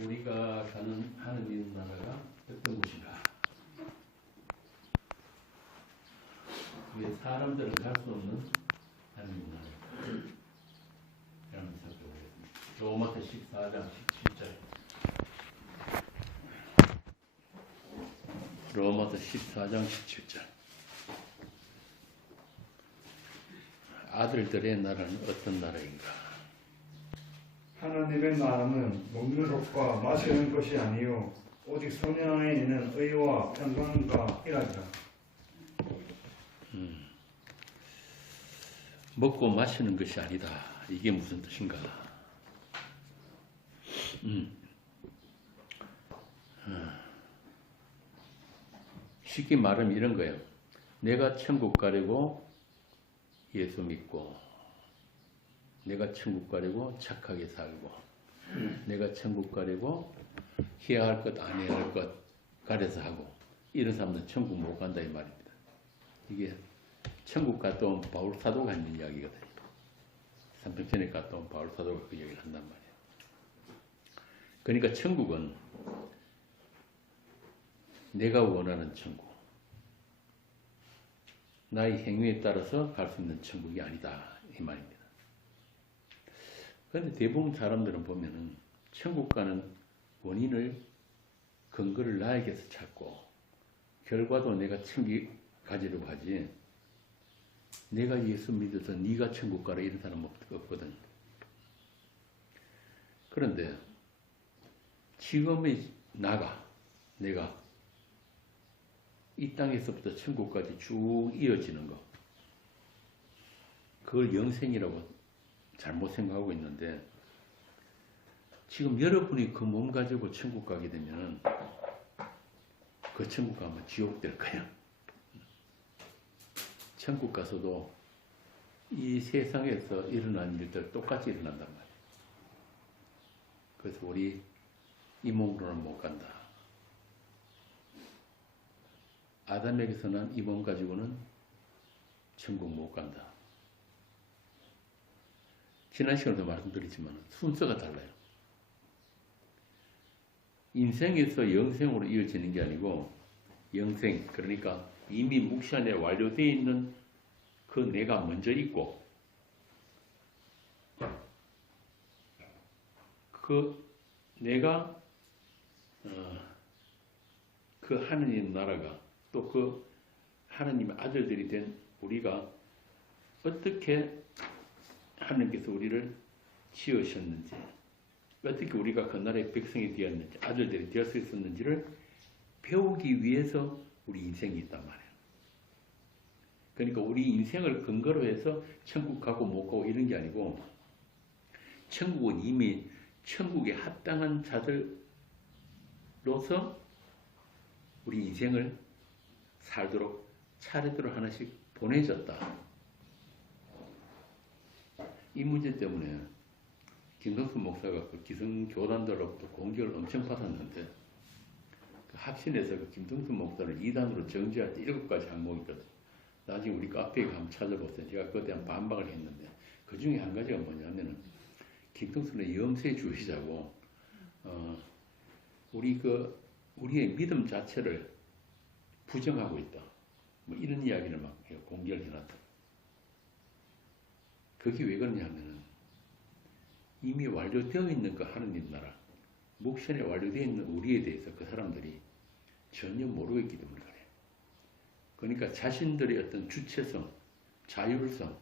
우리가 가는 하느님 나라가 어떤 곳인가? 왜 사람들은 갈 수 없는 하느님 나라? 라는 살펴보겠습니다. 로마서 14장 17절. 로마서 14장 17절. 아들들의 나라는 어떤 나라인가? 하나님의 나라는 먹는 것과 마시는 것이 아니요 오직 성령 안에 있는 의와 평강과 일하리라. 먹고 마시는 것이 아니다. 이게 무슨 뜻인가? 쉽게 말하면 이런 거예요. 내가 천국 가려고 예수 믿고, 내가 천국 가려고 착하게 살고, 내가 천국 가려고 해야 할 것, 안 해야 할 것 가려서 하고, 이런 사람들은 천국 못 간다 이 말입니다. 이게 천국 갔다 온 바울 사도가 하는 이야기거든요. 3편 전에 갔다 온 바울 사도가 그 얘기를 한단 말이에요. 그러니까 천국은 내가 원하는 천국, 나의 행위에 따라서 갈 수 있는 천국이 아니다 이 말입니다. 그런데 대부분 사람들은 보면은 천국 가는 원인을, 근거를 나에게서 찾고, 결과도 내가 천국 가지려고 하지, 내가 예수 믿어서 네가 천국 가라 이런 사람 없거든. 그런데 지금의 내가 이 땅에서부터 천국까지 쭉 이어지는 거, 그걸 영생이라고 잘못 생각하고 있는데, 지금 여러분이 그 몸 가지고 천국 가게 되면 그 천국 가면 지옥 될 거야. 천국 가서도 이 세상에서 일어난 일들 똑같이 일어난단 말이야. 그래서 우리 이 몸으로는 못 간다. 아담에게서 난 이 몸 가지고는 천국 못 간다. 지난 시간에도 말씀드렸지만 순서가 달라요. 인생에서 영생으로 이어지는 게 아니고, 영생, 그러니까 이미 묵시 안에 완료되어 있는 그 내가 먼저 있고, 그 내가 그 하느님 나라가, 또 그 하느님의 아들들이 된 우리가 어떻게 하느님께서 우리를 지으셨는지, 어떻게 우리가 그 나라의 백성이 되었는지, 아들들이 되을 수 있었는지를 배우기 위해서 우리 인생이 있단 말이에요. 그러니까 우리 인생을 근거로 해서 천국 가고 못 가고 이런 게 아니고, 천국은 이미 천국에 합당한 자들로서 우리 인생을 살도록 차례대로 하나씩 보내졌다. 이 문제 때문에 김동수 목사가 그 기성교단들로부터 공격을 엄청 받았는데, 그 합신에서 그 김동수 목사를 2단으로 정지할 때 7가지 항목이 있거든. 나중에 우리 카페에 한번 찾아보세요. 제가 그에 대한 반박을 했는데, 그 중에 한 가지가 뭐냐면은, 김동수는 염세주의자고, 우리의 믿음 자체를 부정하고 있다. 뭐 이런 이야기를 막 공개를 해놨다. 그게 왜 그러냐면은, 이미 완료되어 있는 그 하느님 나라, 묵신에 완료되어 있는 우리에 대해서 그 사람들이 전혀 모르고 있기 때문에 그래요. 그러니까 자신들의 어떤 주체성, 자율성,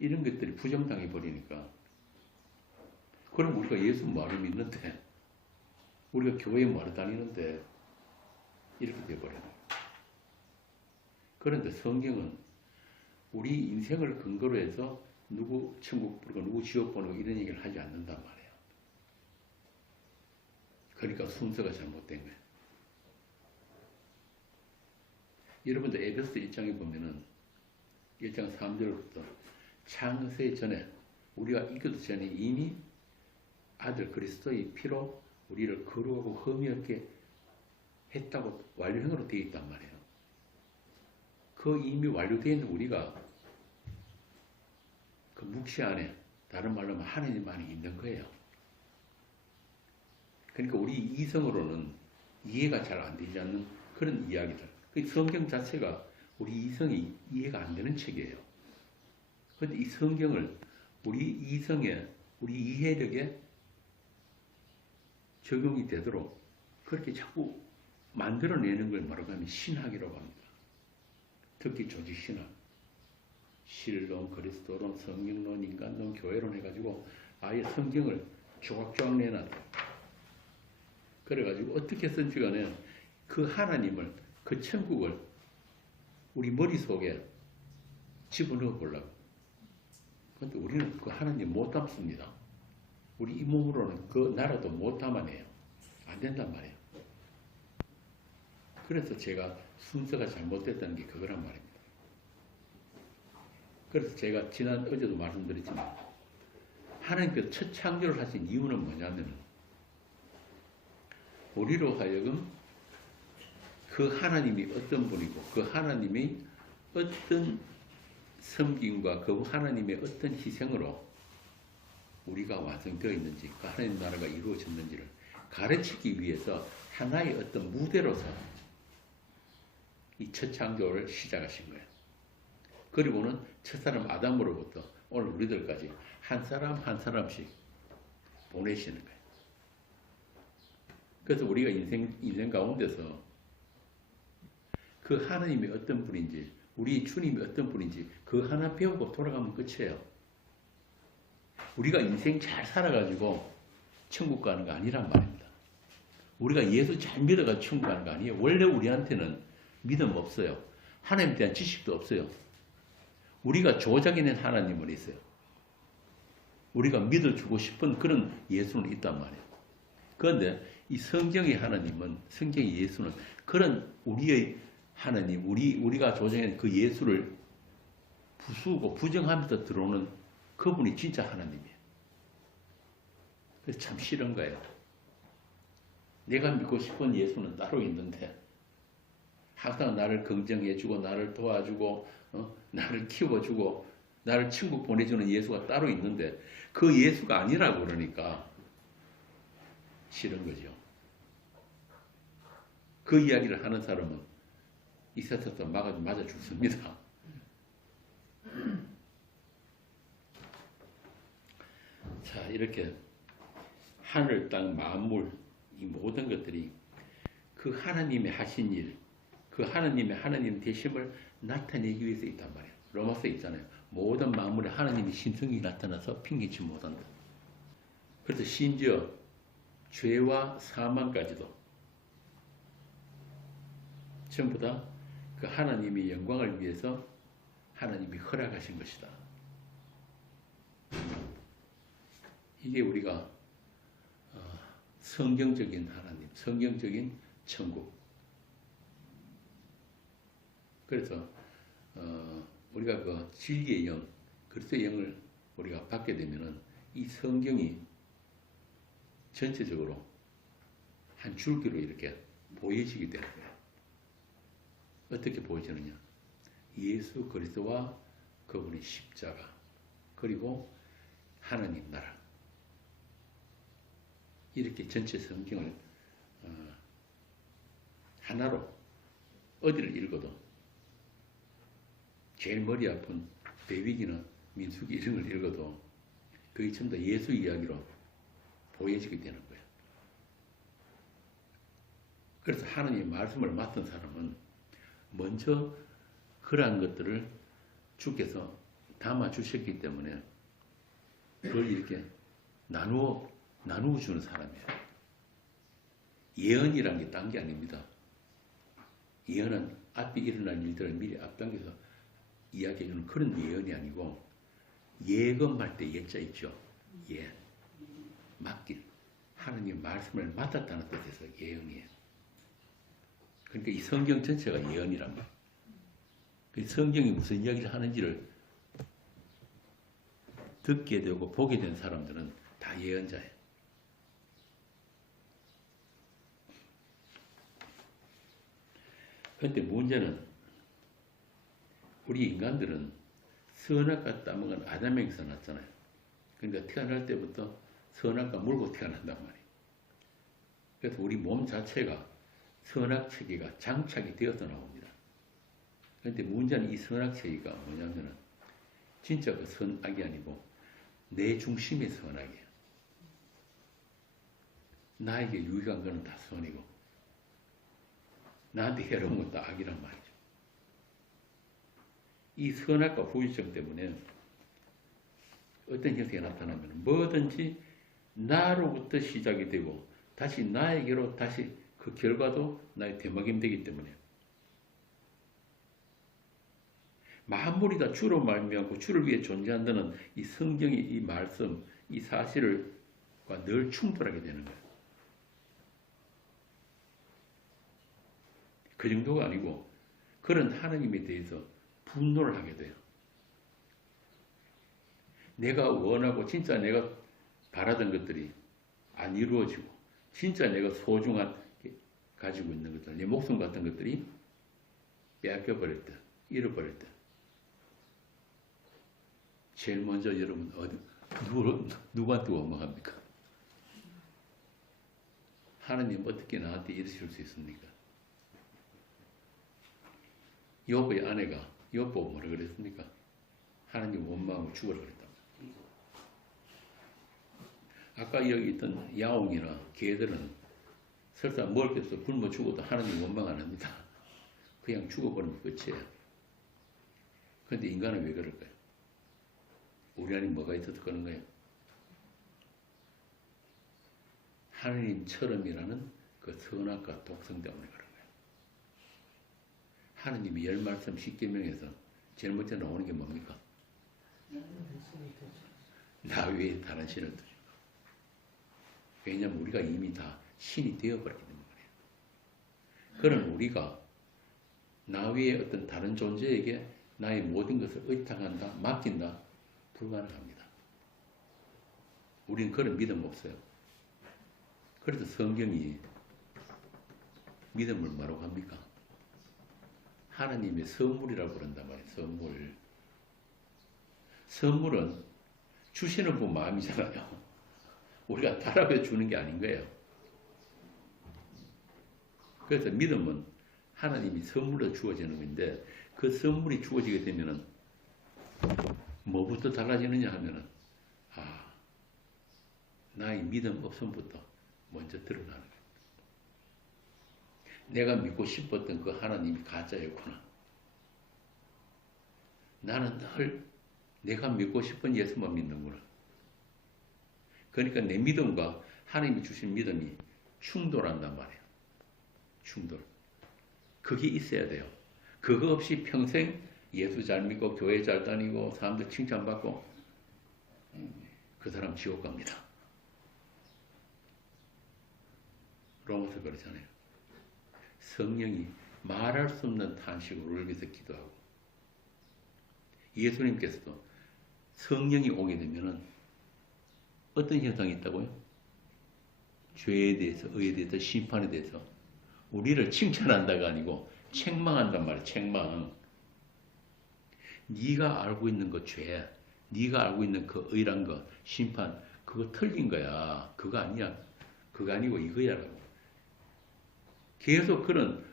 이런 것들이 부정당해 버리니까, 그럼 우리가 예수 뭐하러 믿는데, 우리가 교회에 뭐하러 다니는데, 이렇게 되어버려요. 그런데 성경은 우리 인생을 근거로 해서 누구 천국 보내고 누구 지옥 보내고 이런 얘기를 하지 않는단 말이에요. 그러니까 순서가 잘못된 거예요. 여러분들 에베소 1장에 보면은 1장 3절부터 창세 전에, 우리가 이것도 전에 이미 아들 그리스도의 피로 우리를 거룩하고 흠이 없게 했다고 완료형으로 되어 있단 말이에요. 그 이미 완료되어 있는 우리가 그 묵시 안에, 다른 말로 하면 하느님 안에 있는 거예요. 그러니까 우리 이성으로는 이해가 잘 안 되지 않는 그런 이야기들. 그 성경 자체가 우리 이성이 이해가 안 되는 책이에요. 그런데 이 성경을 우리 이성에, 우리 이해력에 적용이 되도록 그렇게 자꾸 만들어내는 걸 뭐라고 하면 신학이라고 합니다. 특히 조직신학, 신론, 그리스도론, 성경론, 인간론, 교회론 해가지고 아예 성경을 조각조각 내놨대요. 그래가지고 어떻게 쓴지 간에 그 하나님을, 그 천국을 우리 머릿속에 집어넣어 보려고. 그런데 우리는 그 하나님 못 담습니다. 우리 이 몸으로는 그 나라도 못 담아내요. 안 된단 말이에요. 그래서 제가 순서가 잘못됐다는 게 그거란 말입니다. 그래서 제가 어제도 말씀드렸지만 하나님께서 첫 창조를 하신 이유는 뭐냐면 우리로 하여금 그 하나님이 어떤 분이고 그 하나님이 어떤 섬김과 그 하나님의 어떤 희생으로 우리가 완성되어 있는지 그 하나님 나라가 이루어졌는지를 가르치기 위해서 하나의 어떤 무대로서 이 첫 창조를 시작하신 거예요. 그리고는 첫사람 아담으로부터 오늘 우리들까지 한 사람 한 사람씩 보내시는 거예요. 그래서 우리가 인생 가운데서 그 하나님이 어떤 분인지 우리 주님이 어떤 분인지 그 하나 배우고 돌아가면 끝이에요. 우리가 인생 잘 살아가지고 천국 가는 거 아니란 말입니다. 우리가 예수 잘 믿어가지고 천국 가는 거 아니에요. 원래 우리한테는 믿음 없어요. 하나님에 대한 지식도 없어요. 우리가 조작해낸 하나님은 있어요. 우리가 믿어주고 싶은 그런 예수는 있단 말이에요. 그런데 이 성경의 하나님은, 성경의 예수는 그런 우리의 하나님, 우리가 조정한 그 예수를 부수고 부정하면서 들어오는 그분이 진짜 하나님이에요. 그래서 참 싫은 거예요. 내가 믿고 싶은 예수는 따로 있는데 항상 나를 긍정해주고 나를 도와주고 나를 키워주고 나를 천국 보내주는 예수가 따로 있는데 그 예수가 아니라고 그러니까 싫은 거죠. 그 이야기를 하는 사람은 이 세상에서 맞아 죽습니다. 자, 이렇게 하늘, 땅, 만물 이 모든 것들이 그 하나님의 하신 일, 그 하나님 되심을 나타내기 위해서 있단 말이에요. 로마서에 있잖아요. 모든 만물에 하나님의 신성이 나타나서 핑계치 못한다. 그래서 심지어 죄와 사망까지도 전부 다 그 하나님의 영광을 위해서 하나님이 허락하신 것이다. 이게 우리가 성경적인 하나님, 성경적인 천국. 그래서 우리가 그 진리의 영, 그리스도의 영을 우리가 받게 되면은 이 성경이 전체적으로 한 줄기로 이렇게 보여지게 되는 거예요. 어떻게 보여지느냐? 예수 그리스도와 그분의 십자가, 그리고 하나님 나라. 이렇게 전체 성경을 하나로 어디를 읽어도 제일 머리 아픈 레위기나 민수기 이런 걸 읽어도 그게 전부 다 예수 이야기로 보여지게 되는 거예요. 그래서 하나님의 말씀을 맡은 사람은 먼저 그러한 것들을 주께서 담아 주셨기 때문에 그걸 이렇게 나누어 주는 사람이에요. 예언이라는 게 딴 게 아닙니다. 예언은 앞에 일어날 일들을 미리 앞당겨서 이야기해주는 그런 예언이 아니고 예검할 때 예자 있죠. 예, 맡길. 하나님의 말씀을 맡았다는 뜻에서 예언이에요. 그러니까 이 성경 전체가 예언이란 말이에요. 성경이 무슨 이야기를 하는지를 듣게 되고 보게 된 사람들은 다 예언자예요. 그런데 문제는 우리 인간들은 선악과 따먹은 아담에게서 건 났잖아요. 그러니까 태어날 때부터 선악과 물고 태어난단 말이에요. 그래서 우리 몸 자체가 선악체계가 장착이 되어서 나옵니다. 그런데 문제는 이 선악체계가 뭐냐면은 진짜 그 선악이 아니고 내 중심의 선악이에요. 나에게 유익한 거는 다 선이고 나한테 해로운 건 다 악이란 말이죠. 이 선악과 후유증 때문에 어떤 형태가 나타나면 뭐든지 나로부터 시작이 되고 다시 나에게로 다시 그 결과도 나의 대목이 되기 때문에 만물이 다 주로 말미암고 주를 위해 존재한다는 이 성경의 이 말씀, 이 사실과 늘 충돌하게 되는 거예요. 그 정도가 아니고 그런 하나님에 대해서 분노를 하게 돼요. 내가 원하고 진짜 내가 바라던 것들이 안 이루어지고 진짜 내가 소중한 가지고 있는 것들, 내 목숨 같은 것들이 빼앗겨버릴 때, 잃어버릴 때 제일 먼저 여러분 누구한테 원망합니까? 하나님 어떻게 나한테 이러실 수 있습니까? 욥의 아내가 욥 보고 뭐라 그랬습니까? 하나님 원망하고 죽으라 그랬다. 아까 여기 있던 야옹이나 개들은 설사 먹을 게 없어 굶어 죽어도 하나님 원망 안 합니다. 그냥 죽어버리면 끝이에요. 그런데 인간은 왜 그럴까요? 우리 안에 뭐가 있어서 그런 거예요? 하나님처럼이라는 그 선악과 독성 때문에 그런 거예요. 하나님이 열 말씀 10계명에서 제일 먼저 나오는 게 뭡니까? 나 외에 다른 신을 두지. 왜냐하면 우리가 이미 다 신이 되어버리기 때문에 그런 우리가 나 외에 어떤 다른 존재에게 나의 모든 것을 의탁한다, 맡긴다, 불가능합니다. 우리는 그런 믿음 없어요. 그래서 성경이 믿음을 뭐라고 합니까? 하나님의 선물이라고 그런단 말이에요. 선물. 선물은 주시는 분 마음이잖아요. 우리가 달아배 주는 게 아닌 거예요. 그래서 믿음은 하나님이 선물로 주어지는 건데 그 선물이 주어지게 되면은 뭐부터 달라지느냐 하면은 나의 믿음 없음부터 먼저 드러나는 거예요. 내가 믿고 싶었던 그 하나님이 가짜였구나. 나는 늘 내가 믿고 싶은 예수만 믿는구나. 그러니까 내 믿음과 하나님이 주신 믿음이 충돌한단 말이에요. 충돌. 그게 있어야 돼요. 그거 없이 평생 예수 잘 믿고 교회 잘 다니고 사람들 칭찬받고 그 사람 지옥 갑니다. 로마서 그러잖아요. 성령이 말할 수 없는 탄식으로 우리를 위해서 기도하고 예수님께서도 성령이 오게 되면은 어떤 현상이 있다고요? 죄에 대해서, 의에 대해서, 심판에 대해서 우리를 칭찬한다가 아니고 책망한단 말이에요. 책망. 네가 알고 있는 그 죄, 네가 알고 있는 그 의란 거, 심판, 그거 틀린 거야. 그거 아니야. 그거 아니고 이거야라고. 계속 그런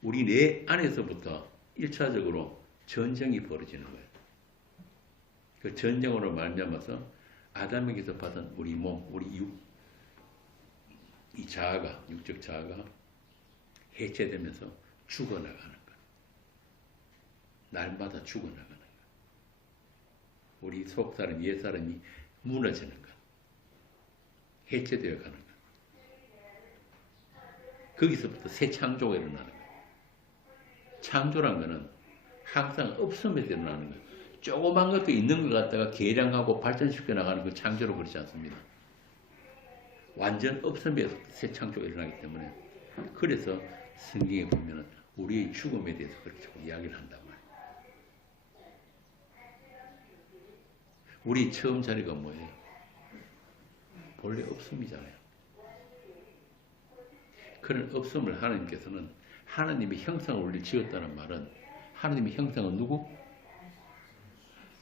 우리 내 안에서부터 1차적으로 전쟁이 벌어지는 거예요. 그 전쟁으로 말미암아서 아담에게서 받은 우리 몸, 우리 이 자아가, 육적 자아가 해체되면서 죽어나가는 거예요. 날마다 죽어나가는 거예요. 우리 속사람, 옛사람이 무너지는 거예요. 해체되어 가는 거예요. 거기서부터 새 창조가 일어나는 거예요. 창조란 거는 항상 없음에서 일어나는 거예요. 조그만 것도 있는 것 갖다가 개량하고 발전시켜 나가는 그 창조로 그렇지 않습니다. 완전 없음에서 새 창조가 일어나기 때문에 그래서 성경에 보면 우리의 죽음에 대해서 그렇게 이야기를 한단 말이에요. 우리 처음 자리가 뭐예요? 본래 없음이잖아요. 그런 없음을 하나님께서는 하나님의 형상을 우리를 지었다는 말은 하나님의 형상은 누구?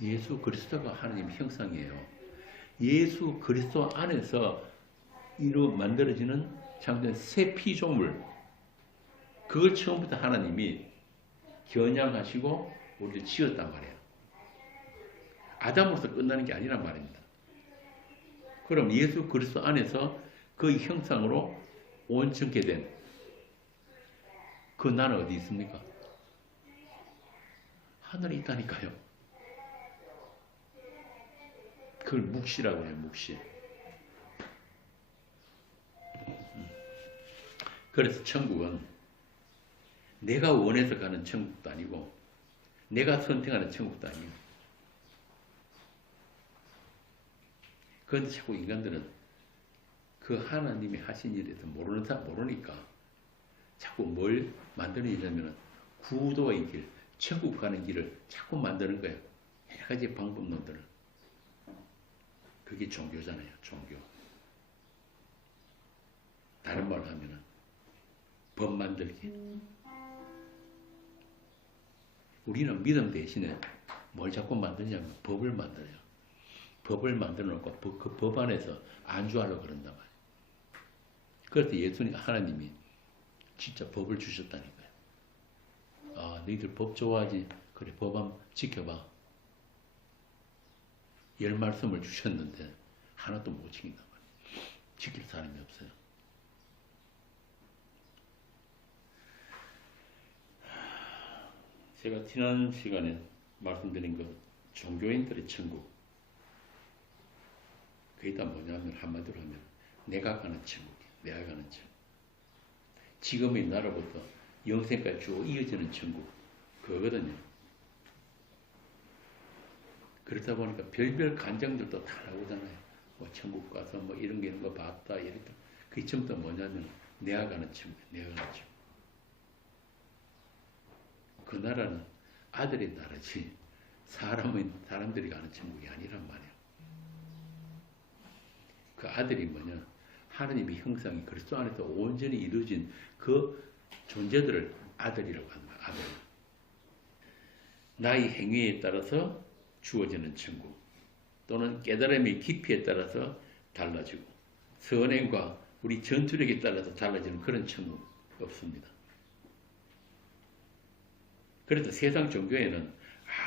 예수 그리스도가 하나님의 형상이에요. 예수 그리스도 안에서 만들어지는 창조된 새 피조물, 그걸 처음부터 하나님이 겨냥하시고 우리를 지었단 말이에요. 아담으로서 끝나는 게 아니란 말입니다. 그럼 예수 그리스도 안에서 그 형상으로 온전케 된 그 나는 어디 있습니까? 하늘에 있다니까요. 그걸 묵시라고 해요. 묵시. 그래서 천국은 내가 원해서 가는 천국도 아니고 내가 선택하는 천국도 아니에요. 그런데 자꾸 인간들은 그 하나님이 하신 일에 대해서 모르니까 자꾸 뭘 만들어내냐면 구도의 길, 천국 가는 길을 자꾸 만드는 거예요. 여러 가지 방법론들을. 그게 종교잖아요. 종교. 다른 말로 하면은 법 만들기. 우리는 믿음 대신에 뭘 자꾸 만드냐면 법을 만들어요. 법을 만들어 놓고 그 법 안에서 안주하려고 그런단 말이에요. 그래서 예수님 하나님이 진짜 법을 주셨다니까요. 아, 너희들 법 좋아하지? 그래, 법 한번 지켜봐. 열 말씀을 주셨는데 하나도 못 지킨단 말이에요. 지킬 사람이 없어요. 제가 지난 시간에 말씀드린 것, 종교인들의 천국. 그게 다 뭐냐면, 한마디로 하면, 내가 가는 천국이에요. 내가 가는 천국. 지금의 나라부터 영생까지 쭉 이어지는 천국. 그거거든요. 그러다 보니까 별별 간정들도 다 나오잖아요. 뭐 천국 가서 뭐 이런 거 봤다, 이랬다. 그게 전부 다 뭐냐면, 내가 가는 천국, 내가 가는 천국. 그 나라는 아들의 나라지 사람들이 가는 천국이 아니란 말이에요. 그 아들이 뭐냐? 하나님의 형상이 그리스도 안에서 온전히 이루어진 그 존재들을 아들이라고 하는 거예요. 아들. 나의 행위에 따라서 주어지는 천국, 또는 깨달음의 깊이에 따라서 달라지고 선행과 우리 전투력에 따라서 달라지는 그런 천국 없습니다. 그래서 세상 종교에는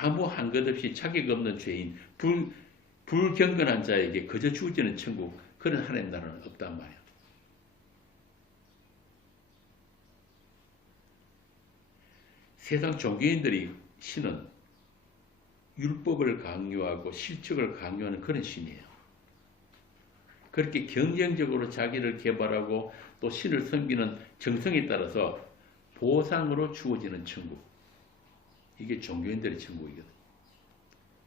아무 한 것 없이 자격 없는 죄인, 불경건한 자에게 그저 주어지는 천국, 그런 하나님 나라는 없단 말이에요. 세상 종교인들이 신은 율법을 강요하고 실적을 강요하는 그런 신이에요. 그렇게 경쟁적으로 자기를 개발하고 또 신을 섬기는 정성에 따라서 보상으로 주어지는 천국. 이게 종교인들의 천국이거든요.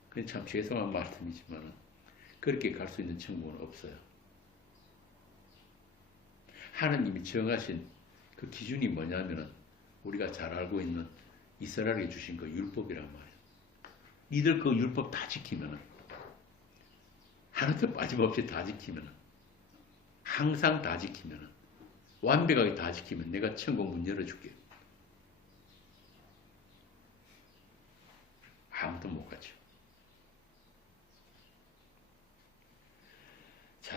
그건 참 죄송한 말씀이지만 그렇게 갈 수 있는 천국은 없어요. 하나님이 정하신 그 기준이 뭐냐면은 우리가 잘 알고 있는 이스라엘에게 주신 그 율법이란 말이에요. 니들 그 율법 다 지키면은 하나도 빠짐없이 다 지키면은 항상 다 지키면은 완벽하게 다 지키면 내가 천국 문 열어줄게. 아무도 못 가죠. 자,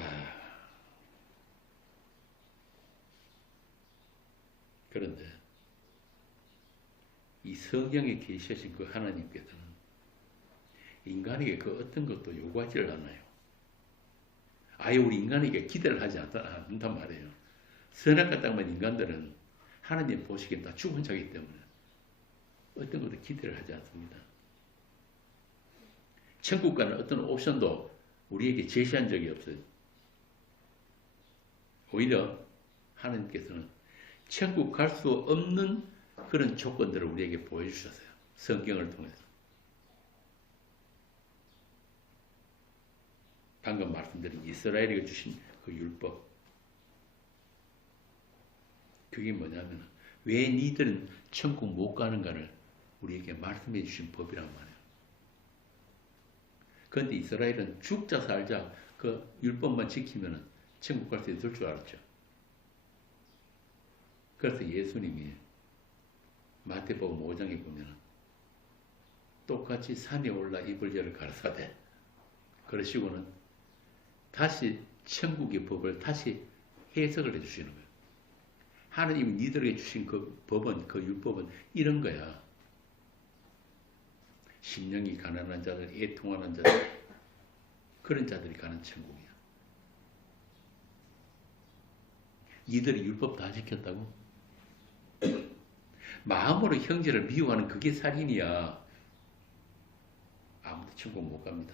그런데 이 성경에 계시신 그 하나님께서는 인간에게 그 어떤 것도 요구하지를 않아요. 아예 우리 인간에게 기대를 하지 않는단 말이에요. 선악 같다면 인간들은 하나님 보시기엔 다 죽은 자이기 때문에 어떤 것도 기대를 하지 않습니다. 천국 가는 어떤 옵션도 우리에게 제시한 적이 없어요. 오히려 하나님께서는 천국 갈 수 없는 그런 조건들을 우리에게 보여주셨어요. 성경을 통해서. 방금 말씀드린 이스라엘에게 주신 그 율법. 그게 뭐냐면 왜 니들은 천국 못 가는가를 우리에게 말씀해 주신 법이란 말이에요. 그런데 이스라엘은 죽자 살자 그 율법만 지키면 천국 갈 수 있을 줄 알았죠. 그래서 예수님이 마태복음 5장에 보면 똑같이 산에 올라 이불제를 가르사대 그러시고는 다시 천국의 법을 다시 해석을 해주시는 거예요. 하나님이 니들에게 주신 그 법은, 그 율법은 이런 거야. 심령이 가난한 자들, 애통하는 자들, 그런 자들이 가는 천국이야. 니들이 율법 다 지켰다고? 마음으로 형제를 미워하는 그게 살인이야. 아무도 천국 못 갑니다.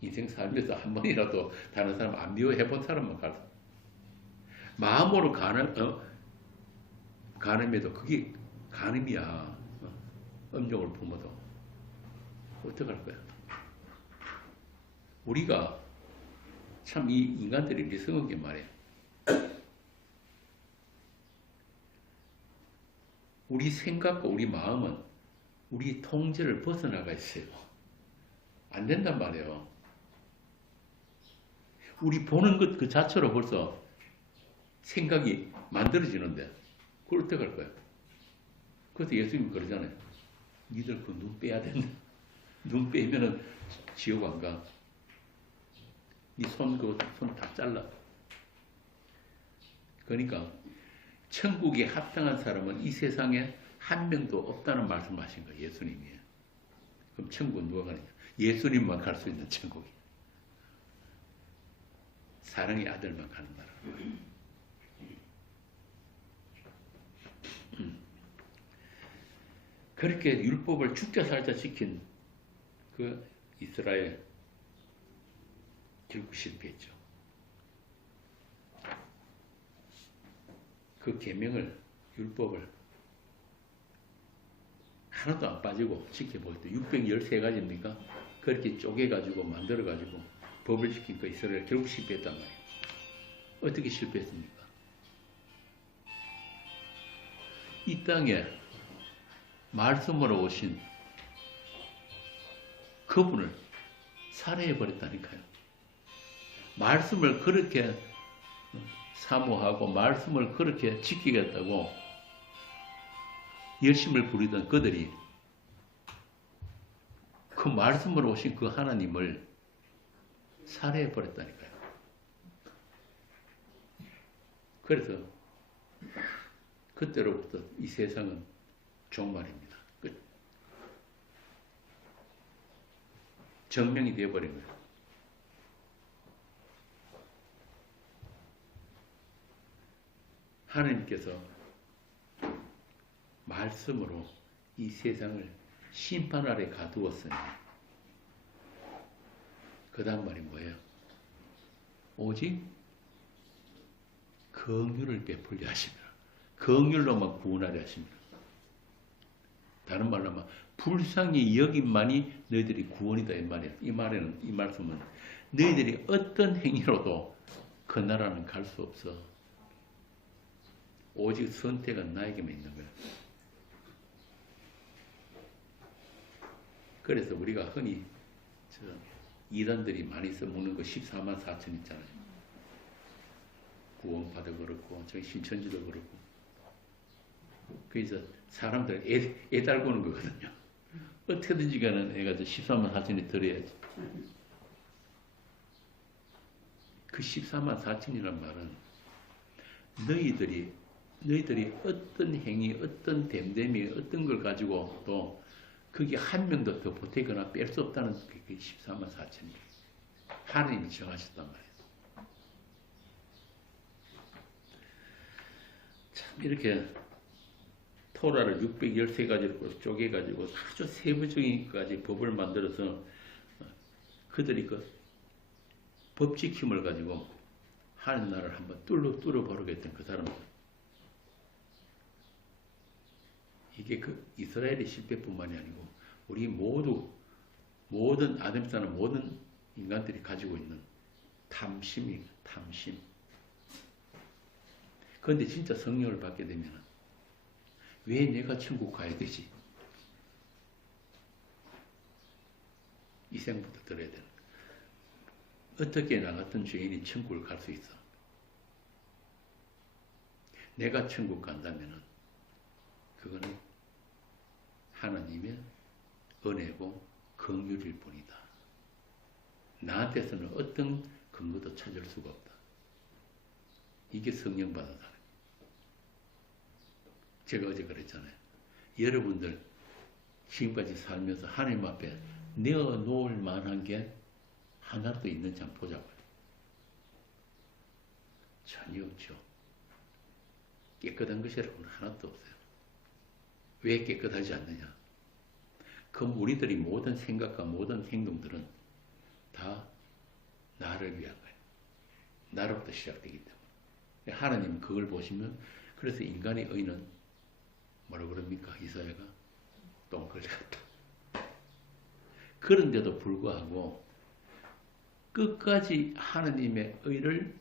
인생 살면서 한 번이라도 다른 사람 안 미워해본 사람만 갈 수. 마음으로 간음해도 그게 간음이야. 음욕을 품어도. 어떡할 거야? 우리가 참 이 인간들이 미성한 게 말이야. 우리 생각과 우리 마음은 우리 통제를 벗어나가 있어요. 안 된단 말이에요. 우리 보는 것 그 자체로 벌써 생각이 만들어지는데 그걸 어떻게 할 거야? 그래서 예수님이 그러잖아요. 니들 그 눈 빼야 된다. 눈 빼면은 지옥 안 가. 니 손 다 잘라. 그러니까 천국에 합당한 사람은 이 세상에 한 명도 없다는 말씀하신 거예요. 예수님이. 그럼 천국은 누가 가느냐? 예수님만 갈 수 있는 천국이. 사랑의 아들만 가는 나라. 그렇게 율법을 죽자 살자 지킨 그 이스라엘 결국 실패했죠. 그 계명을 율법을 하나도 안 빠지고 지켜보겠다. 613가지입니까? 그렇게 쪼개가지고 만들어가지고 법을 지킨 그 이스라엘 결국 실패했단 말이에요. 어떻게 실패했습니까? 이 땅에 말씀으로 오신 그분을 살해해버렸다니까요. 말씀을 그렇게 사모하고 말씀을 그렇게 지키겠다고 열심을 부리던 그들이 그 말씀으로 오신 그 하나님을 살해해버렸다니까요. 그래서 그때로부터 이 세상은 종말입니다. 끝. 정명이 되어버린 거예요. 하나님께서 말씀으로 이 세상을 심판 아래 가두었으니 그 다음 말이 뭐예요? 오직 긍휼을 베풀려 하십니다. 긍휼로만 구원하려 하십니다. 다른 말로 하면 불쌍히 여김만이 너희들이 구원이다 이 말이에요. 이 말씀은 너희들이 어떤 행위로도 그 나라는 갈 수 없어. 오직 선택은 나에게만 있는 거예요. 그래서 우리가 흔히 이단들이 많이 써먹는 거 14만 4천 있잖아요. 구원파도 그렇고 저기 신천지도 그렇고. 그래서 사람들 애 달고는 거거든요. 어떻게든지 가는 애가 14만 4천이 들어야지. 그 14만 4천이란 말은 너희들이 어떤 행위, 어떤 됨됨이, 어떤 걸 가지고 또 그게 한 명도 더 보태거나 뺄 수 없다는 그게 14만 4천이에요. 하나님이 정하셨단 말이에요. 참 이렇게 토라를 613가지로 쪼개가지고 아주 세부적인까지 법을 만들어서 그들이 그 법 지킴을 가지고 하나님 나라를 한번 뚫어버리겠던 그 사람들. 이게 그 이스라엘의 실패뿐만이 아니고 우리 모든 아담 사람 모든 인간들이 가지고 있는 탐심이 탐심. 그런데 진짜 성령을 받게 되면 왜 내가 천국 가야 되지? 이 생부터 들어야 되는 거야. 어떻게 나 같은 죄인이 천국을 갈 수 있어? 내가 천국 간다면은 그거는 하나님의 은혜고 긍휼일 뿐이다. 나한테서는 어떤 근거도 찾을 수가 없다. 이게 성령 받은 사람. 제가 어제 그랬잖아요. 여러분들 지금까지 살면서 하나님 앞에 내어놓을 만한 게 하나도 있는지 한번 보자고요. 전혀 없죠. 깨끗한 것이라고는 하나도 없어요. 왜 깨끗하지 않느냐? 그럼 우리들이 모든 생각과 모든 행동들은 다 나를 위한 거예요. 나로부터 시작되기 때문에. 하나님은 그걸 보시면, 그래서 인간의 의는 뭐라고 그럽니까? 이사야가 똥거리 같다. 그런데도 불구하고 끝까지 하나님의 의를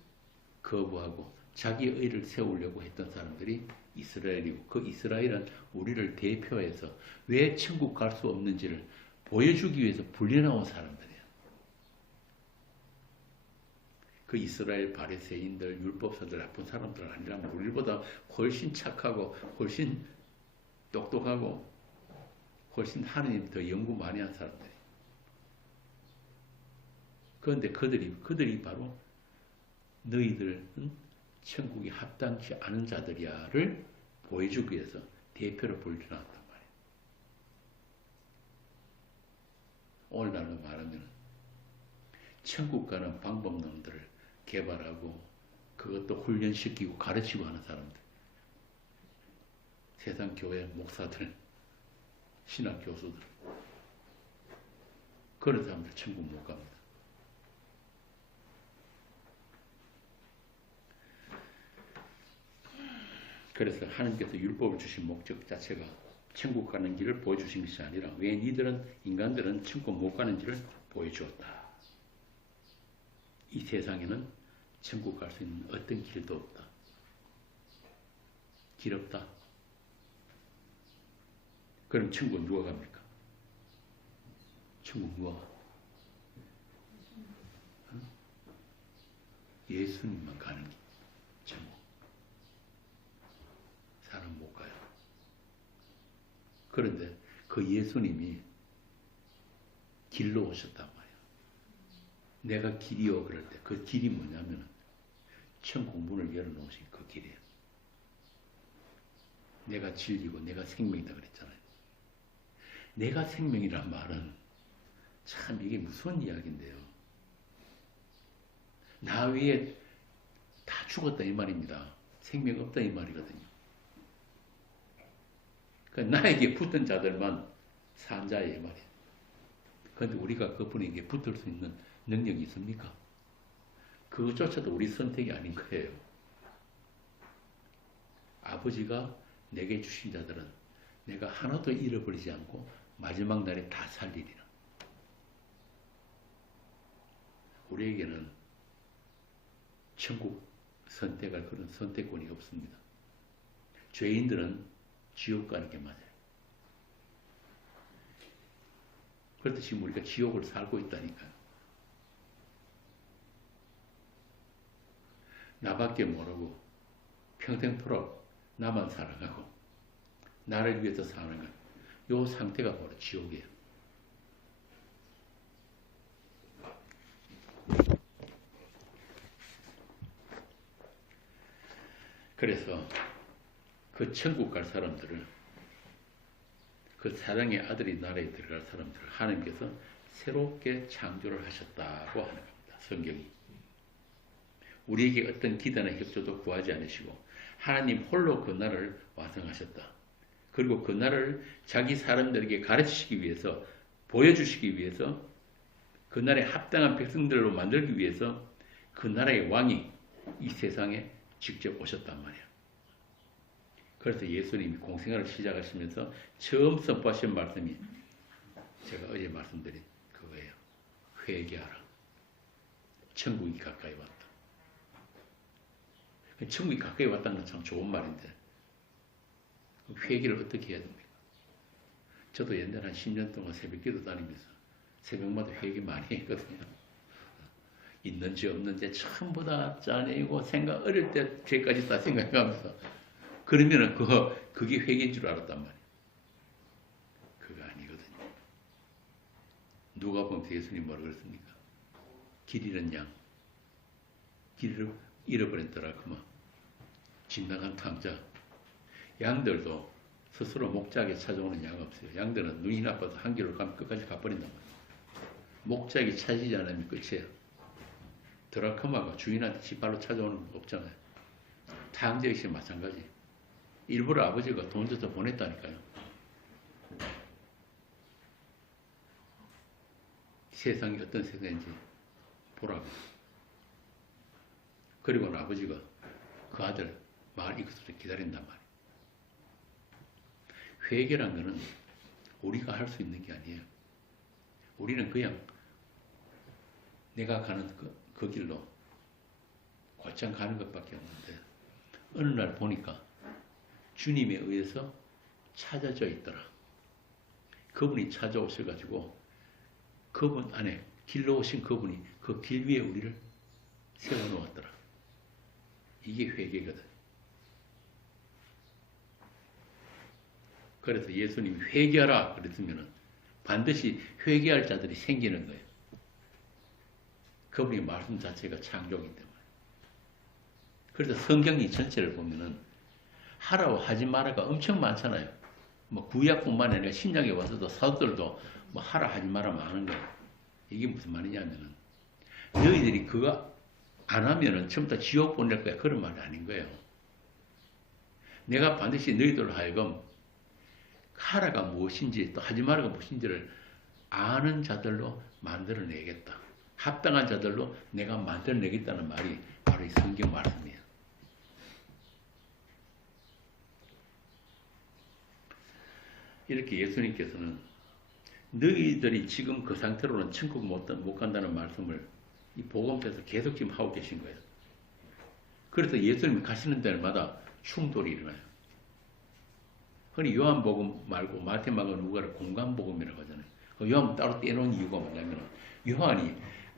거부하고 자기의 의를 세우려고 했던 사람들이 이스라엘이고, 그 이스라엘은 우리를 대표해서 왜 천국 갈 수 없는지를 보여주기 위해서 불려나온 사람들이에요. 그 이스라엘 바리새인들, 율법사들, 나쁜 사람들 아니라면 우리보다 훨씬 착하고 훨씬 똑똑하고 훨씬 하나님 더 연구 많이 한 사람들이. 그런데 그들이 바로 너희들은 천국이 합당치 않은 자들이야를 보여주기 위해서 대표로 불려나왔단 말이에요. 오늘날로 말하면 천국 가는 방법론들을 개발하고 그것도 훈련시키고 가르치고 하는 사람들, 세상 교회 목사들, 신학 교수들, 그런 사람들 천국 못 갑니다. 그래서 하나님께서 율법을 주신 목적 자체가 천국 가는 길을 보여주신 것이 아니라 왜 인간들은 천국 못 가는 길을 보여주었다. 이 세상에는 천국 갈 수 있는 어떤 길도 없다. 길 없다. 그럼 천국 누가 갑니까? 천국 누가 가? 예수님만 가는 길. 천국. 사람 못 가요. 그런데 그 예수님이 길로 오셨단 말이에요. 내가 길이요 그럴 때 그 길이 뭐냐면 천국 문을 열어놓으신 그 길이에요. 내가 진리고 내가 생명이다 그랬잖아요. 내가 생명이란 말은 참 이게 무서운 이야기인데요. 나 위에 다 죽었다 이 말입니다. 생명 없다 이 말이거든요. 그러니까 나에게 붙은 자들만 산 자예요 말이에요. 그런데 우리가 그분에게 붙을 수 있는 능력이 있습니까? 그것조차도 우리 선택이 아닌 거예요. 아버지가 내게 주신 자들은 내가 하나도 잃어버리지 않고 마지막 날에 다 살리리라. 우리에게는 천국 선택할 그런 선택권이 없습니다. 죄인들은 지옥 가는 게 맞아요. 그래서 지금 우리가 지옥을 살고 있다니까요. 나밖에 모르고 평생토록 나만 살아가고 나를 위해서 사는 것, 요 상태가 바로 지옥이에요. 그래서 그 천국 갈 사람들을, 그 사랑의 아들이 나라에 들어갈 사람들을 하나님께서 새롭게 창조를 하셨다고 하는 겁니다. 성경이. 우리에게 어떤 기대나 협조도 구하지 않으시고 하나님 홀로 그 나라를 완성하셨다. 그리고 그 나라를 자기 사람들에게 가르치시기 위해서, 보여주시기 위해서, 그 나라에 합당한 백성들로 만들기 위해서 그 나라의 왕이 이 세상에 직접 오셨단 말이에요. 그래서 예수님이 공생활을 시작하시면서 처음 선포하신 말씀이 제가 어제 말씀드린 그거예요. 회개하라. 천국이 가까이 왔다. 천국이 가까이 왔다는 건 참 좋은 말인데 회개를 어떻게 해야 됩니까? 저도 옛날에 한 10년 동안 새벽기도 다니면서 새벽마다 회개 많이 했거든요. 있는지 없는지 전부 다 짜내고 생각, 어릴 때 죄까지 다 생각하면서 그러면은 그게 회개인 줄 알았단 말이에요. 그거 아니거든요. 누가 보면 예수님 뭐라고 그랬습니까? 길 잃은 양, 길을 잃어버렸더라 그만. 집 나간 탕자, 양들도 스스로 목자에게 찾아오는 양 없어요. 양들은 눈이 나빠도 한 길로 가면 끝까지 가버린단 말이에요. 목자에게 찾이지 않으면 끝이에요. 드라크마가 주인한테 지발로 찾아오는 건 없잖아요. 탕제 역시 마찬가지. 일부러 아버지가 돈 줘서 보냈다니까요. 세상이 어떤 세상인지 보라고. 그리고는 아버지가 그 아들 말 이것을 기다린단 말이에요. 회개란 거는 우리가 할 수 있는 게 아니에요. 우리는 그냥 내가 가는 그 길로 곧장 가는 것밖에 없는데 어느 날 보니까 주님에 의해서 찾아져 있더라. 그분이 찾아오셔가지고 그분 안에 길로 오신 그분이 그 길 위에 우리를 세워놓았더라. 이게 회개거든. 그래서 예수님이 회개하라 그랬으면 반드시 회개할 자들이 생기는 거예요. 그분의 말씀 자체가 창조이기 때문에. 그래서 성경이 전체를 보면은 하라고 하지 마라가 엄청 많잖아요. 뭐 구약뿐만 아니라 신약에 와서도 사도들도 뭐 하라 하지 마라 많은 거예요. 이게 무슨 말이냐면은 너희들이 그거 안 하면은 전부 다 지옥 보낼 거야. 그런 말이 아닌 거예요. 내가 반드시 너희들로 하여금 하라가 무엇인지 또 하지 마라가 무엇인지를 아는 자들로 만들어내겠다. 합당한 자들로 내가 만들어내겠다는 말이 바로 이 성경 말씀이에요. 이렇게 예수님께서는 너희들이 지금 그 상태로는 천국 못 간다는 말씀을 이 복음서에서 계속 지금 하고 계신 거예요. 그래서 예수님이 가시는 데마다 충돌이 일어나요. 흔히 요한복음 말고 마태마가 누가를 공간복음이라고 하잖아요. 그 요한 따로 떼놓은 이유가 뭐냐면 요한이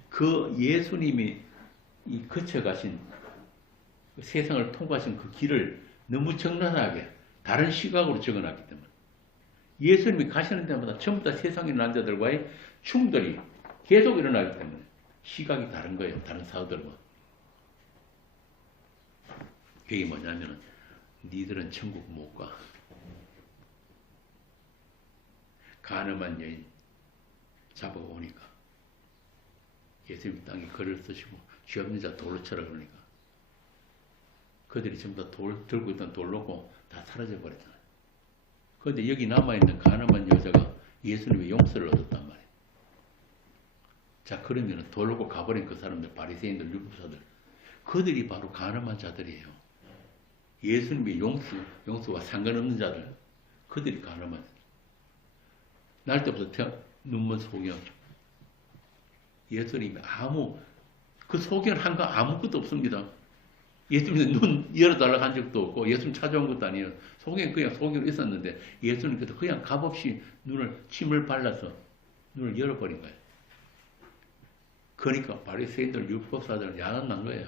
그 예수님이 이 거쳐가신 세상을 통과하신 그 길을 너무 적나라하게 다른 시각으로 적어놨기 때문에 예수님이 가시는 데마다 전부 다 세상에 있는 남자들과의 충돌이 계속 일어나기 때문에 시각이 다른 거예요. 다른 사도들과. 그게 뭐냐면 니들은 천국 못 가. 가늠한 여인 잡아오니까 예수님 땅에 글을 쓰시고 죄 없는 자 돌로 쳐라 그러니까 그들이 전부 다 돌 들고 있던 돌 놓고 다 사라져 버렸잖아요. 그런데 여기 남아있는 가늠한 여자가 예수님의 용서를 얻었단 말이에요. 자 그러면 돌 놓고 가버린 그 사람들 바리새인들 율법사들 그들이 바로 가늠한 자들이에요. 예수님의 용서와 상관없는 자들 그들이 가늠한 자들. 날 때부터 눈먼 소경. 예수님이 그 소경을 한 거 아무것도 없습니다. 예수님이 눈 열어달라고 한 적도 없고, 예수님 찾아온 것도 아니에요. 소경이 그냥 소경으로 있었는데, 예수님께서 그냥 값없이 침을 발라서 눈을 열어버린 거예요. 그러니까 바리새인들 율법사들은 야단 난 거예요.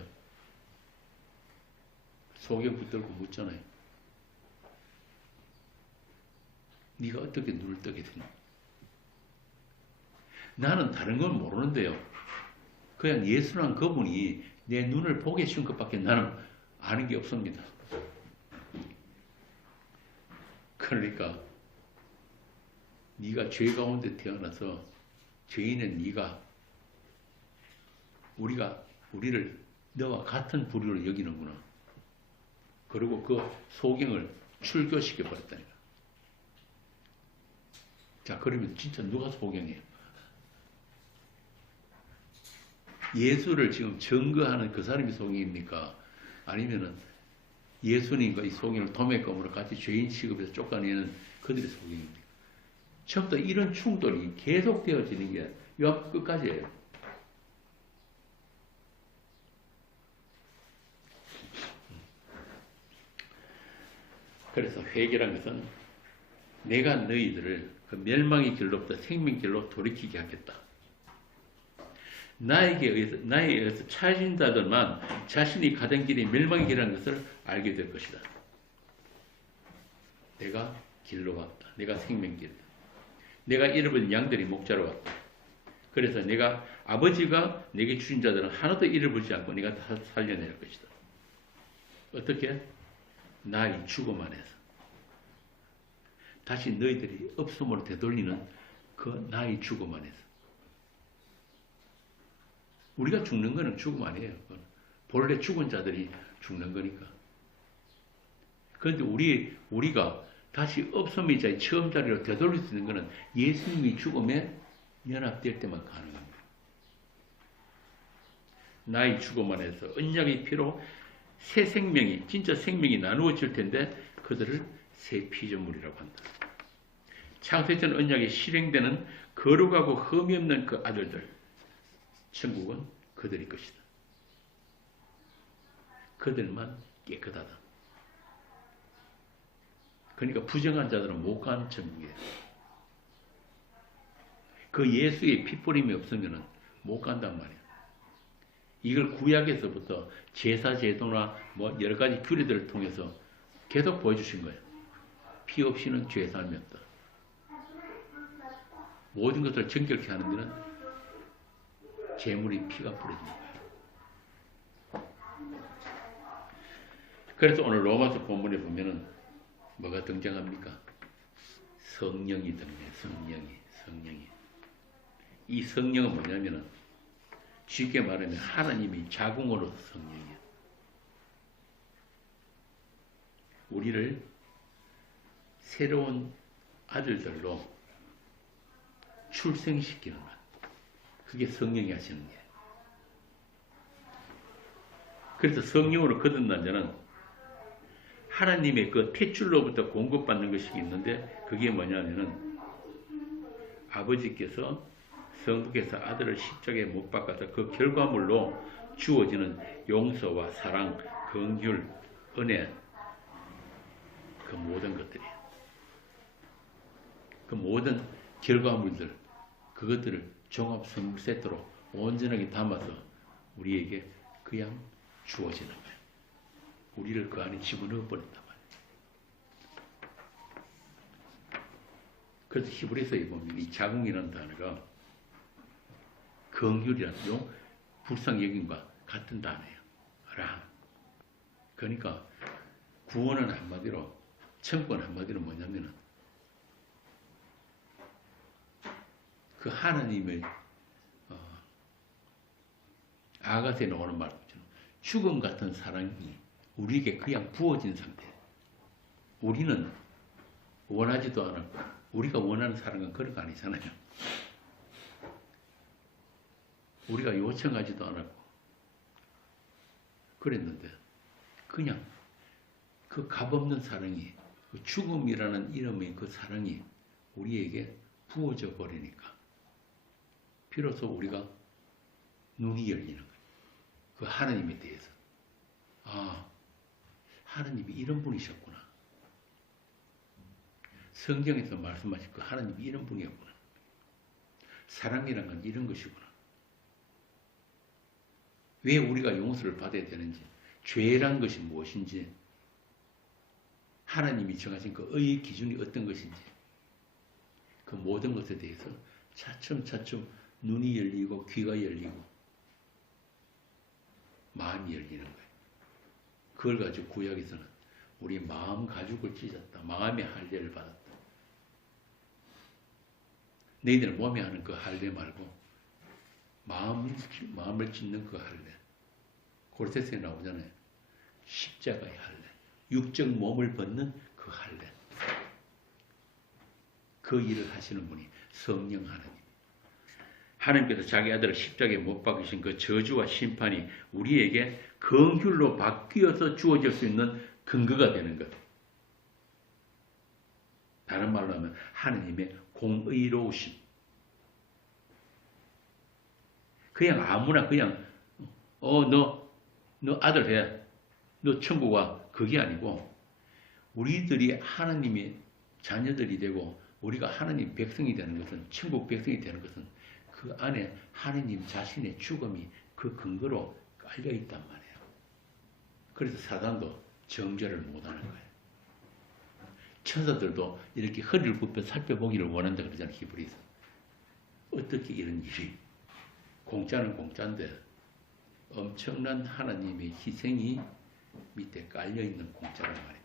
소경 붙들고 묻잖아요. 네가 어떻게 눈을 뜨게 되냐? 나는 다른 건 모르는데요. 그냥 예수란 그분이 내 눈을 보게 해준 것밖에 나는 아는 게 없습니다. 그러니까 네가 죄 가운데 태어나서 죄인은 네가 우리를 너와 같은 부류를 여기는구나. 그리고 그 소경을 출교시켜 버렸다니까. 자, 그러면 진짜 누가 소경이에요? 예수를 지금 증거하는 그 사람이 소경입니까? 아니면은 예수님과 이 소경을 도매감으로 같이 죄인 취급해서 쫓아내는 그들의 소경입니까? 전부 다 이런 충돌이 계속되어지는 게 요한 끝까지예요. 그래서 회개란 것은 내가 너희들을 그 멸망의 길로부터 생명 길로 돌이키게 하겠다. 나에 의해서 찾은 자들만 자신이 가던 길이 멸망의 길이라는 것을 알게 될 것이다. 내가 길로 왔다. 내가 생명길. 내가 잃어버린 양들이 목자로 왔다. 그래서 내가 아버지가 내게 주신 자들은 하나도 잃어버리지 않고 내가 다 살려낼 것이다. 어떻게? 나의 죽음 안에서. 다시 너희들이 없음으로 되돌리는 그 나의 죽음 안에서. 우리가 죽는 거는 죽음 아니에요. 본래 죽은 자들이 죽는 거니까. 그런데 우리가 다시 없음의 자의 처음 자리로 되돌릴 수 있는 것은 예수님이 죽음에 연합될 때만 가능합니다. 나의 죽음 안에서 언약의 피로 새 생명이, 진짜 생명이 나누어질 텐데 그들을 새 피조물이라고 한다. 창세전 언약이 실행되는 거룩하고 흠이 없는 그 아들들, 천국은 그들의 것이다. 그들만 깨끗하다. 그러니까 부정한 자들은 못 가는 천국이에요. 그 예수의 핏뿌림이 없으면 못 간단 말이에요. 이걸 구약에서부터 제사 제도나 뭐 여러 가지 규례들을 통해서 계속 보여주신 거예요. 피 없이는 죄 삶이 없다. 모든 것을 정결케 하는 데는 제물이 피가 뿌려지는 거예요. 그래서 오늘 로마서 본문에 보면은 뭐가 등장합니까? 성령이 등장해요. 성령이. 이 성령은 뭐냐면은 쉽게 말하면 하나님이 자궁으로서 성령이에요. 우리를 새로운 아들들로 출생시키는 것. 그게 성령이 하시는 거예요. 그래서 성령으로 거듭난 자는 하나님의 그 탯줄로부터 공급받는 것이 있는데 그게 뭐냐면은 아버지께서 성부께서 아들을 십자가에 못 박아서 그 결과물로 주어지는 용서와 사랑, 긍휼, 은혜, 그 모든 것들이에요. 그 모든 결과물들, 그것들을 종합 선물 세트로 온전하게 담아서 우리에게 그냥 주어지는 거예요. 우리를 그 안에 집어넣어 버린단 말이에요. 그래서 히브리서에 보면 이 자궁이라는 단어가 긍휼이라는 요 불쌍히 여김과 같은 단어예요. 람. 그러니까 구원은 한마디로, 천국은 한마디로 뭐냐면은 그 하나님의 아가서에 나오는 말처럼 죽음 같은 사랑이 우리에게 그냥 부어진 상태예요. 우리는 원하지도 않았고 우리가 원하는 사랑은 그런 거 아니잖아요. 우리가 요청하지도 않았고 그랬는데 그냥 그 값없는 사랑이, 그 죽음이라는 이름의 그 사랑이 우리에게 부어져 버리니까 비로소 우리가 눈이 열리는 거예요. 그 하나님에 대해서. 아, 하나님이 이런 분이셨구나. 성경에서 말씀하신 그 하나님이 이런 분이었구나. 사랑이란 건 이런 것이구나. 왜 우리가 용서를 받아야 되는지, 죄란 것이 무엇인지, 하나님이 정하신 그 의의 기준이 어떤 것인지, 그 모든 것에 대해서 차츰차츰 눈이 열리고 귀가 열리고 마음이 열리는 거예요. 그걸 가지고 구약에서는 우리 마음 가죽을 찢었다. 마음의 할례를 받았다. 너희들 몸에 하는 그 할례 말고 마음을 찢는 그 할례. 고린도서에 나오잖아요. 십자가의 할례. 육적 몸을 벗는 그 할례. 그 일을 하시는 분이 성령 하나님. 하나님께서 자기 아들을 십자가에 못 박으신 그 저주와 심판이 우리에게 긍휼로 바뀌어서 주어질 수 있는 근거가 되는 것. 다른 말로 하면 하나님의 공의로우심. 그냥 아무나 그냥 너 아들 해. 너 천국 와. 그게 아니고 우리들이 하나님의 자녀들이 되고 우리가 하나님 백성이 되는 것은, 천국 백성이 되는 것은 그 안에 하나님 자신의 죽음이 그 근거로 깔려 있단 말이에요. 그래서 사단도 정죄를 못하는 거예요. 천사들도 이렇게 허리를 굽혀 살펴보기를 원한다 그러잖아요. 히브리서. 어떻게 이런 일이, 공짜는 공짜인데 엄청난 하나님의 희생이 밑에 깔려있는 공짜란 말입니다.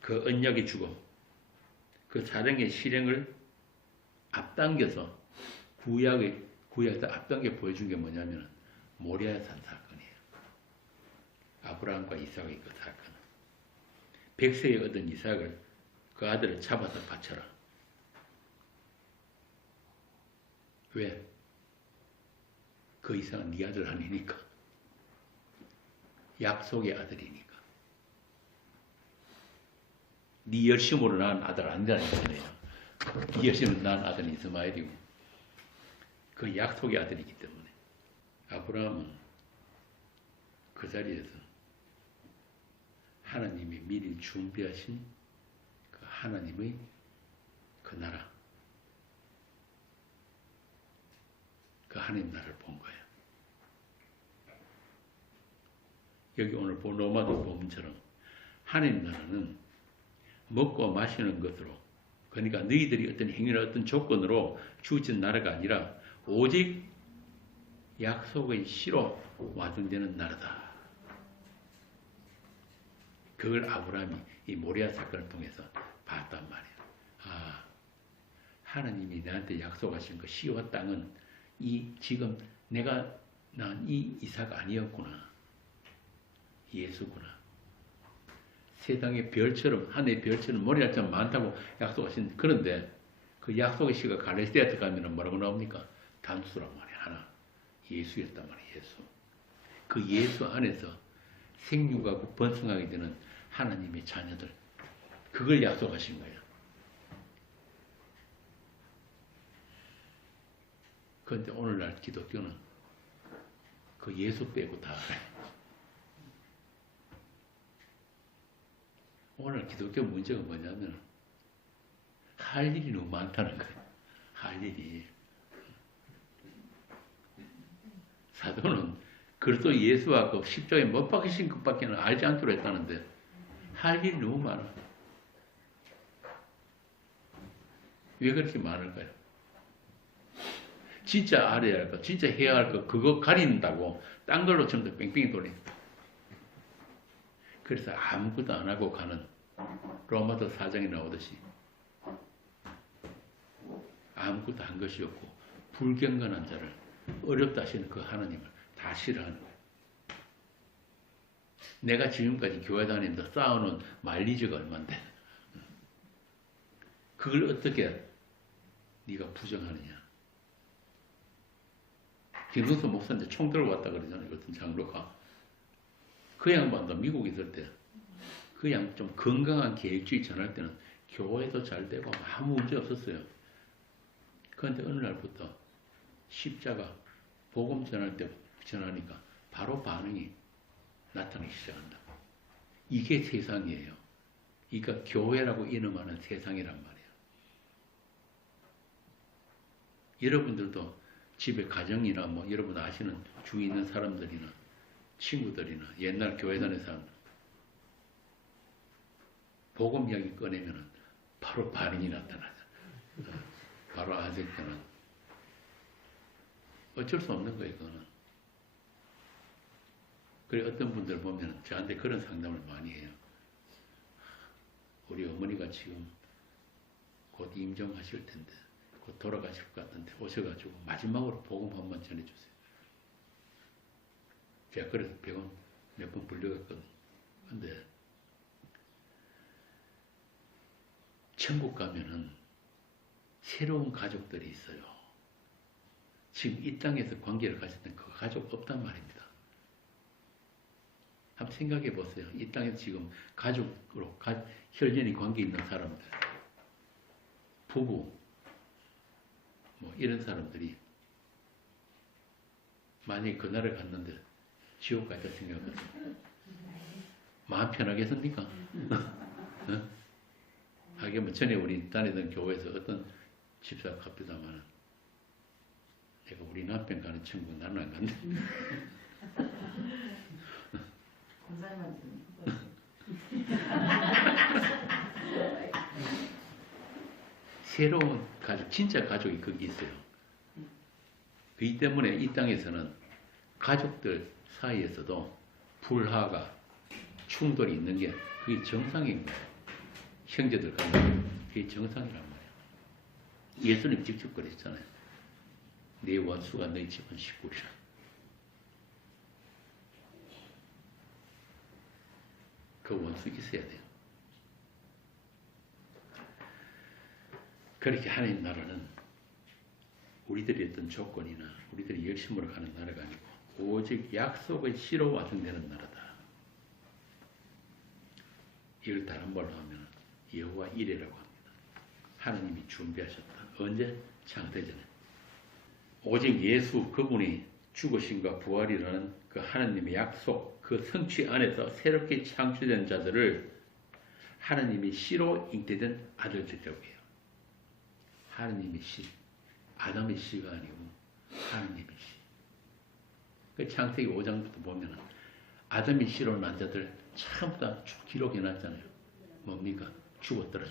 그 언약의 죽음, 그 사령의 실행을 앞당겨서 구약에서 앞당겨 보여준 게 뭐냐면 모리아 산 사건이에요. 아브라함과 이삭의 그 사건. 백세에 얻은 이삭을 그 아들을 잡아서 바쳐라. 왜? 그 이삭은 네 아들 아니니까. 약속의 아들이니까. 네 열심으로 낳은 아들 아니라는 거예요. 네 열심으로 낳은 아들은 이스마엘이고 그 약속의 아들이기 때문에 아브라함은 그 자리에서 하나님이 미리 준비하신 그 하나님의 그 나라, 그 하나님 나라를 본 거예요. 여기 오늘 본 로마서 본문처럼 하나님 나라는 먹고 마시는 것으로, 그러니까 너희들이 어떤 행위나 어떤 조건으로 주어진 나라가 아니라 오직 약속의 씨로 완성되는 나라다. 그걸 아브라함이 이 모리아 사건을 통해서 봤단 말이에요. 아, 하나님이 나한테 약속하신 그 씨와 땅은 이 지금 내가 낳은 이 이삭 아니었구나. 예수구나. 세상의 별처럼, 하늘의 별처럼 모리아처럼 많다고 약속하신, 그런데 그 약속의 씨가 갈레스데아에 가면 뭐라고 나옵니까? 단수란 말이에요. 하나. 예수였단 말이에요. 예수. 그 예수 안에서 생육하고 번성하게 되는 하나님의 자녀들. 그걸 약속하신 거예요. 그런데 오늘날 기독교는 그 예수 빼고 다 알아요. 오늘 기독교 문제가 뭐냐면 할 일이 너무 많다는 거예요. 할 일이. 사도는 그리스도 예수와 그 십자가에 못 박히신 것밖에 알지 않기로 했다는데 할 일이 너무 많아. 왜 그렇게 많을까요? 진짜 알아야 할 거, 진짜 해야 할 거, 그거 가린다고 딴 걸로 전부 뺑뺑이 돌린다. 그래서 아무것도 안 하고 가는 로마서 4장에 나오듯이 아무것도 한 것이 없고 불경건한 자를 어렵다 하시는 그 하나님을 다 싫어하는 거예요. 내가 지금까지 교회 다니면서 쌓아놓은 마일리지가 얼만데 그걸 어떻게 네가 부정하느냐. 김동수 목사한테 총 들고 왔다 그러잖아요. 어떤 장로가. 그 양반도 미국 있을 때 그 양 좀 건강한 계획주의 전할 때는 교회도 잘 되고 아무 문제 없었어요. 그런데 어느 날부터 십자가 복음 전할 때 전하니까 바로 반응이 나타나기 시작한다. 이게 세상이에요. 그러니까 교회라고 이름하는 세상이란 말이에요. 여러분들도 집에 가정이나 뭐 여러분 아시는 주위 있는 사람들이나 친구들이나 옛날 교회 다니는 사람들 복음 이야기 꺼내면은 바로 반응이 나타나죠. 바로 아직도는 어쩔 수 없는 거예요. 그거는. 그래 어떤 분들 보면 저한테 그런 상담을 많이 해요. 우리 어머니가 지금 곧 임종하실 텐데 곧 돌아가실 것 같은데 오셔가지고 마지막으로 복음 한번 전해주세요. 제가 그래서 병원 몇 번 불려갔거든요. 근데 천국 가면은 새로운 가족들이 있어요. 지금 이 땅에서 관계를 가졌던 그 가족 없단 말입니다. 한번 생각해 보세요. 이 땅에서 지금 가족으로 혈연이 관계 있는 사람들, 부부, 뭐 이런 사람들이 만약에 그날을 갔는데 지옥 갔다 생각하세요. 마음 편하겠습니까? 어? 하긴 뭐 전에 우리 다니던 교회에서 어떤 집사가 갑니다만 내가 우리 남편 가는 천국 나는 안 간다. 새로운 가족, 진짜 가족이 거기 있어요. 그렇기 때문에 이 땅에서는 가족들 사이에서도 불화가 충돌이 있는 게 그게 정상인 거예요. 형제들 간다. 그게 정상이란 말이야. 예수님 직접 그랬잖아요. 네 원수가 너희 집안 식구리라. 그 원수 있어야 돼요. 그렇게 하나님 나라는 우리들이 어떤 조건이나 우리들이 열심으로 가는 나라가 아니고 오직 약속의 씨로 완성되는 나라다. 이걸 다른 말로 하면 여호와 이레라고 합니다. 하나님이 준비하셨다. 언제? 창세전에. 오직 예수 그분이 죽으심과 부활이라는 그 하나님의 약속, 그 성취 안에서 새롭게 창조된 자들을 하나님이 씨로 잉태된 아들들이라고 해요. 하나님의 씨, 아담의 씨가 아니고 하나님의 씨. 그 창세기 5장부터 보면 아담의 씨로 난 자들 전부 다 기록해놨잖아요. 뭡니까? 죽었더라.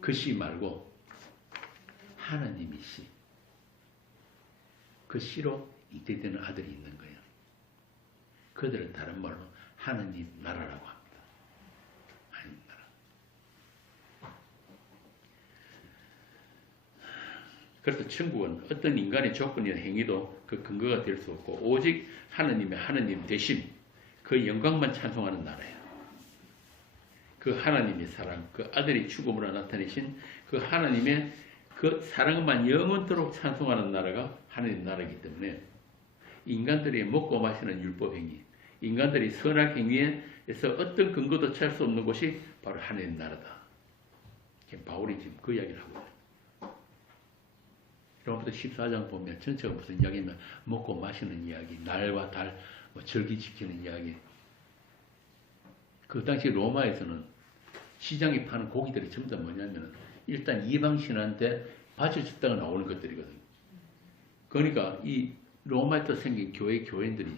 그 씨 말고 하나님의 씨, 그 씨로 잉태되는 아들이 있는 거예요. 그들은 다른 말로 하나님 나라라고 합니다. 하나님 나라. 그래서 천국은 어떤 인간의 조건이나 행위도 그 근거가 될 수 없고 오직 하나님의 하나님 되심, 그 영광만 찬송하는 나라예요. 그 하나님의 사랑, 그 아들이 죽음으로 나타내신 그 하나님의 그 사랑만 영원토록 찬송하는 나라가 하나님 나라이기 때문에 인간들이 먹고 마시는 율법 행위, 인간들이 선악 행위에서 어떤 근거도 찾을 수 없는 곳이 바로 하나님 나라다. 바울이 지금 그 이야기를 하고 있어요. 로마서 14장 보면 전체가 무슨 이야기냐면 먹고 마시는 이야기, 날과 달, 절기 지키는 이야기. 그 당시 로마에서는 시장에 파는 고기들이 전부 다 뭐냐면 일단 이방신한테 바쳐줬다가 나오는 것들이거든요. 그러니까 이 로마에서 생긴 교인들이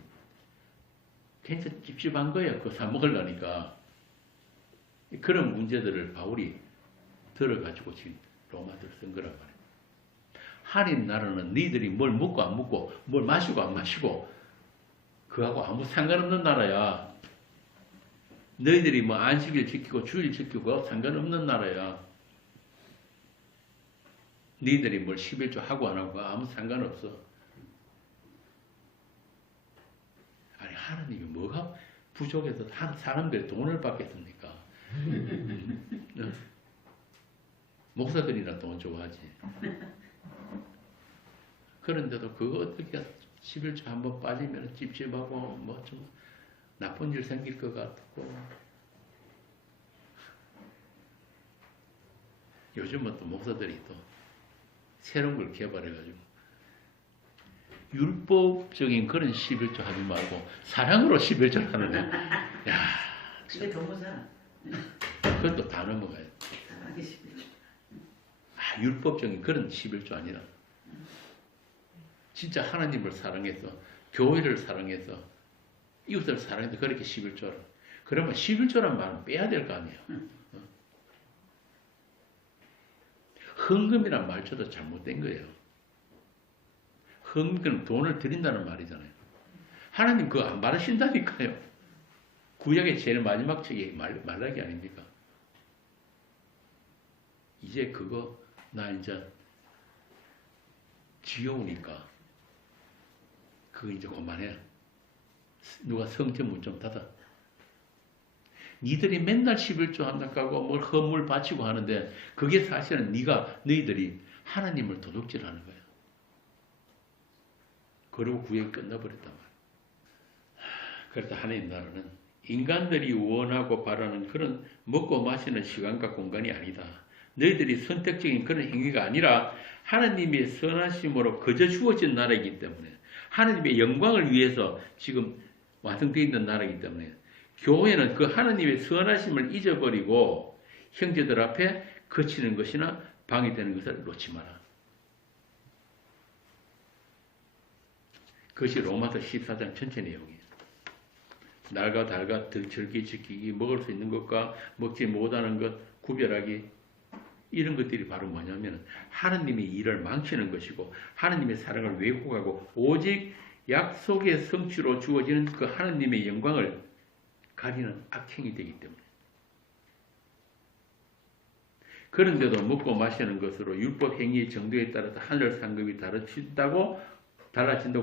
괜찮 찝찝한 거예요. 그거 사 먹으려니까. 그런 문제들을 바울이 들어가지고 지금 로마서를 쓴 거란 말이에요. 하나님 나라는 너희들이 뭘 먹고 안 먹고 뭘 마시고 안 마시고 그하고 아무 상관없는 나라야. 너희들이 뭐 안식일 지키고 주일 지키고 상관없는 나라야. 너희들이 뭘 11조 하고 안 하고 아무 상관없어. 아니 하나님이 뭐가 부족해서 사람들이 돈을 받겠습니까? 목사들이나 돈 좋아하지. 그런데도 그거 어떻게 11조 한번 빠지면 찝찝하고 뭐 좀 나쁜 일 생길 것 같고. 요즘은 또 목사들이 또 새로운 걸 개발해가지고 율법적인 그런 11조 하지 말고 사랑으로 11조를 하는 거야. 야, 그게 더 무서워. 그것도 다 넘어가요. 사랑하기 11조. 아, 율법적인 그런 11조 아니라 진짜 하나님을 사랑해서 교회를 사랑해서 이웃을 사랑해서 그렇게 11조를. 그러면 11조란 말은 빼야 될 거 아니에요. 헌금이란 말조도 잘못된 거예요. 헌금은 돈을 드린다는 말이잖아요. 하나님 그거 안 받으신다니까요. 구약의 제일 마지막 책이 말라기 아닙니까? 이제 그거 나 이제 지겨우니까 그거 이제 그만해. 누가 성전문 좀 닫아. 니들이 맨날 11조 한다고 뭘 헌물 바치고 하는데 그게 사실은 너희들이 하나님을 도둑질하는 거야. 그리고 구역이 끝나버렸단 말이야. 그래서 하나님 나라는 인간들이 원하고 바라는 그런 먹고 마시는 시간과 공간이 아니다. 너희들이 선택적인 그런 행위가 아니라 하나님의 선하심으로 거저 주어진 나라이기 때문에 하나님의 영광을 위해서 지금 완성되어 있는 나라이기 때문에 교회는 그 하나님의 선하심을 잊어버리고 형제들 앞에 거치는 것이나 방해되는 것을 놓지 마라. 그것이 로마서 14장 전체 내용이에요. 날과 달과 절기 지키기, 먹을 수 있는 것과 먹지 못하는 것 구별하기, 이런 것들이 바로 뭐냐면 하나님의 일을 망치는 것이고 하나님의 사랑을 왜곡하고 오직 약속의 성취로 주어지는 그 하나님의 영광을 가리는 악행이 되기 때문에. 그런데도 먹고 마시는 것으로 율법 행위의 정도에 따라서 하늘 상급이 달라진다고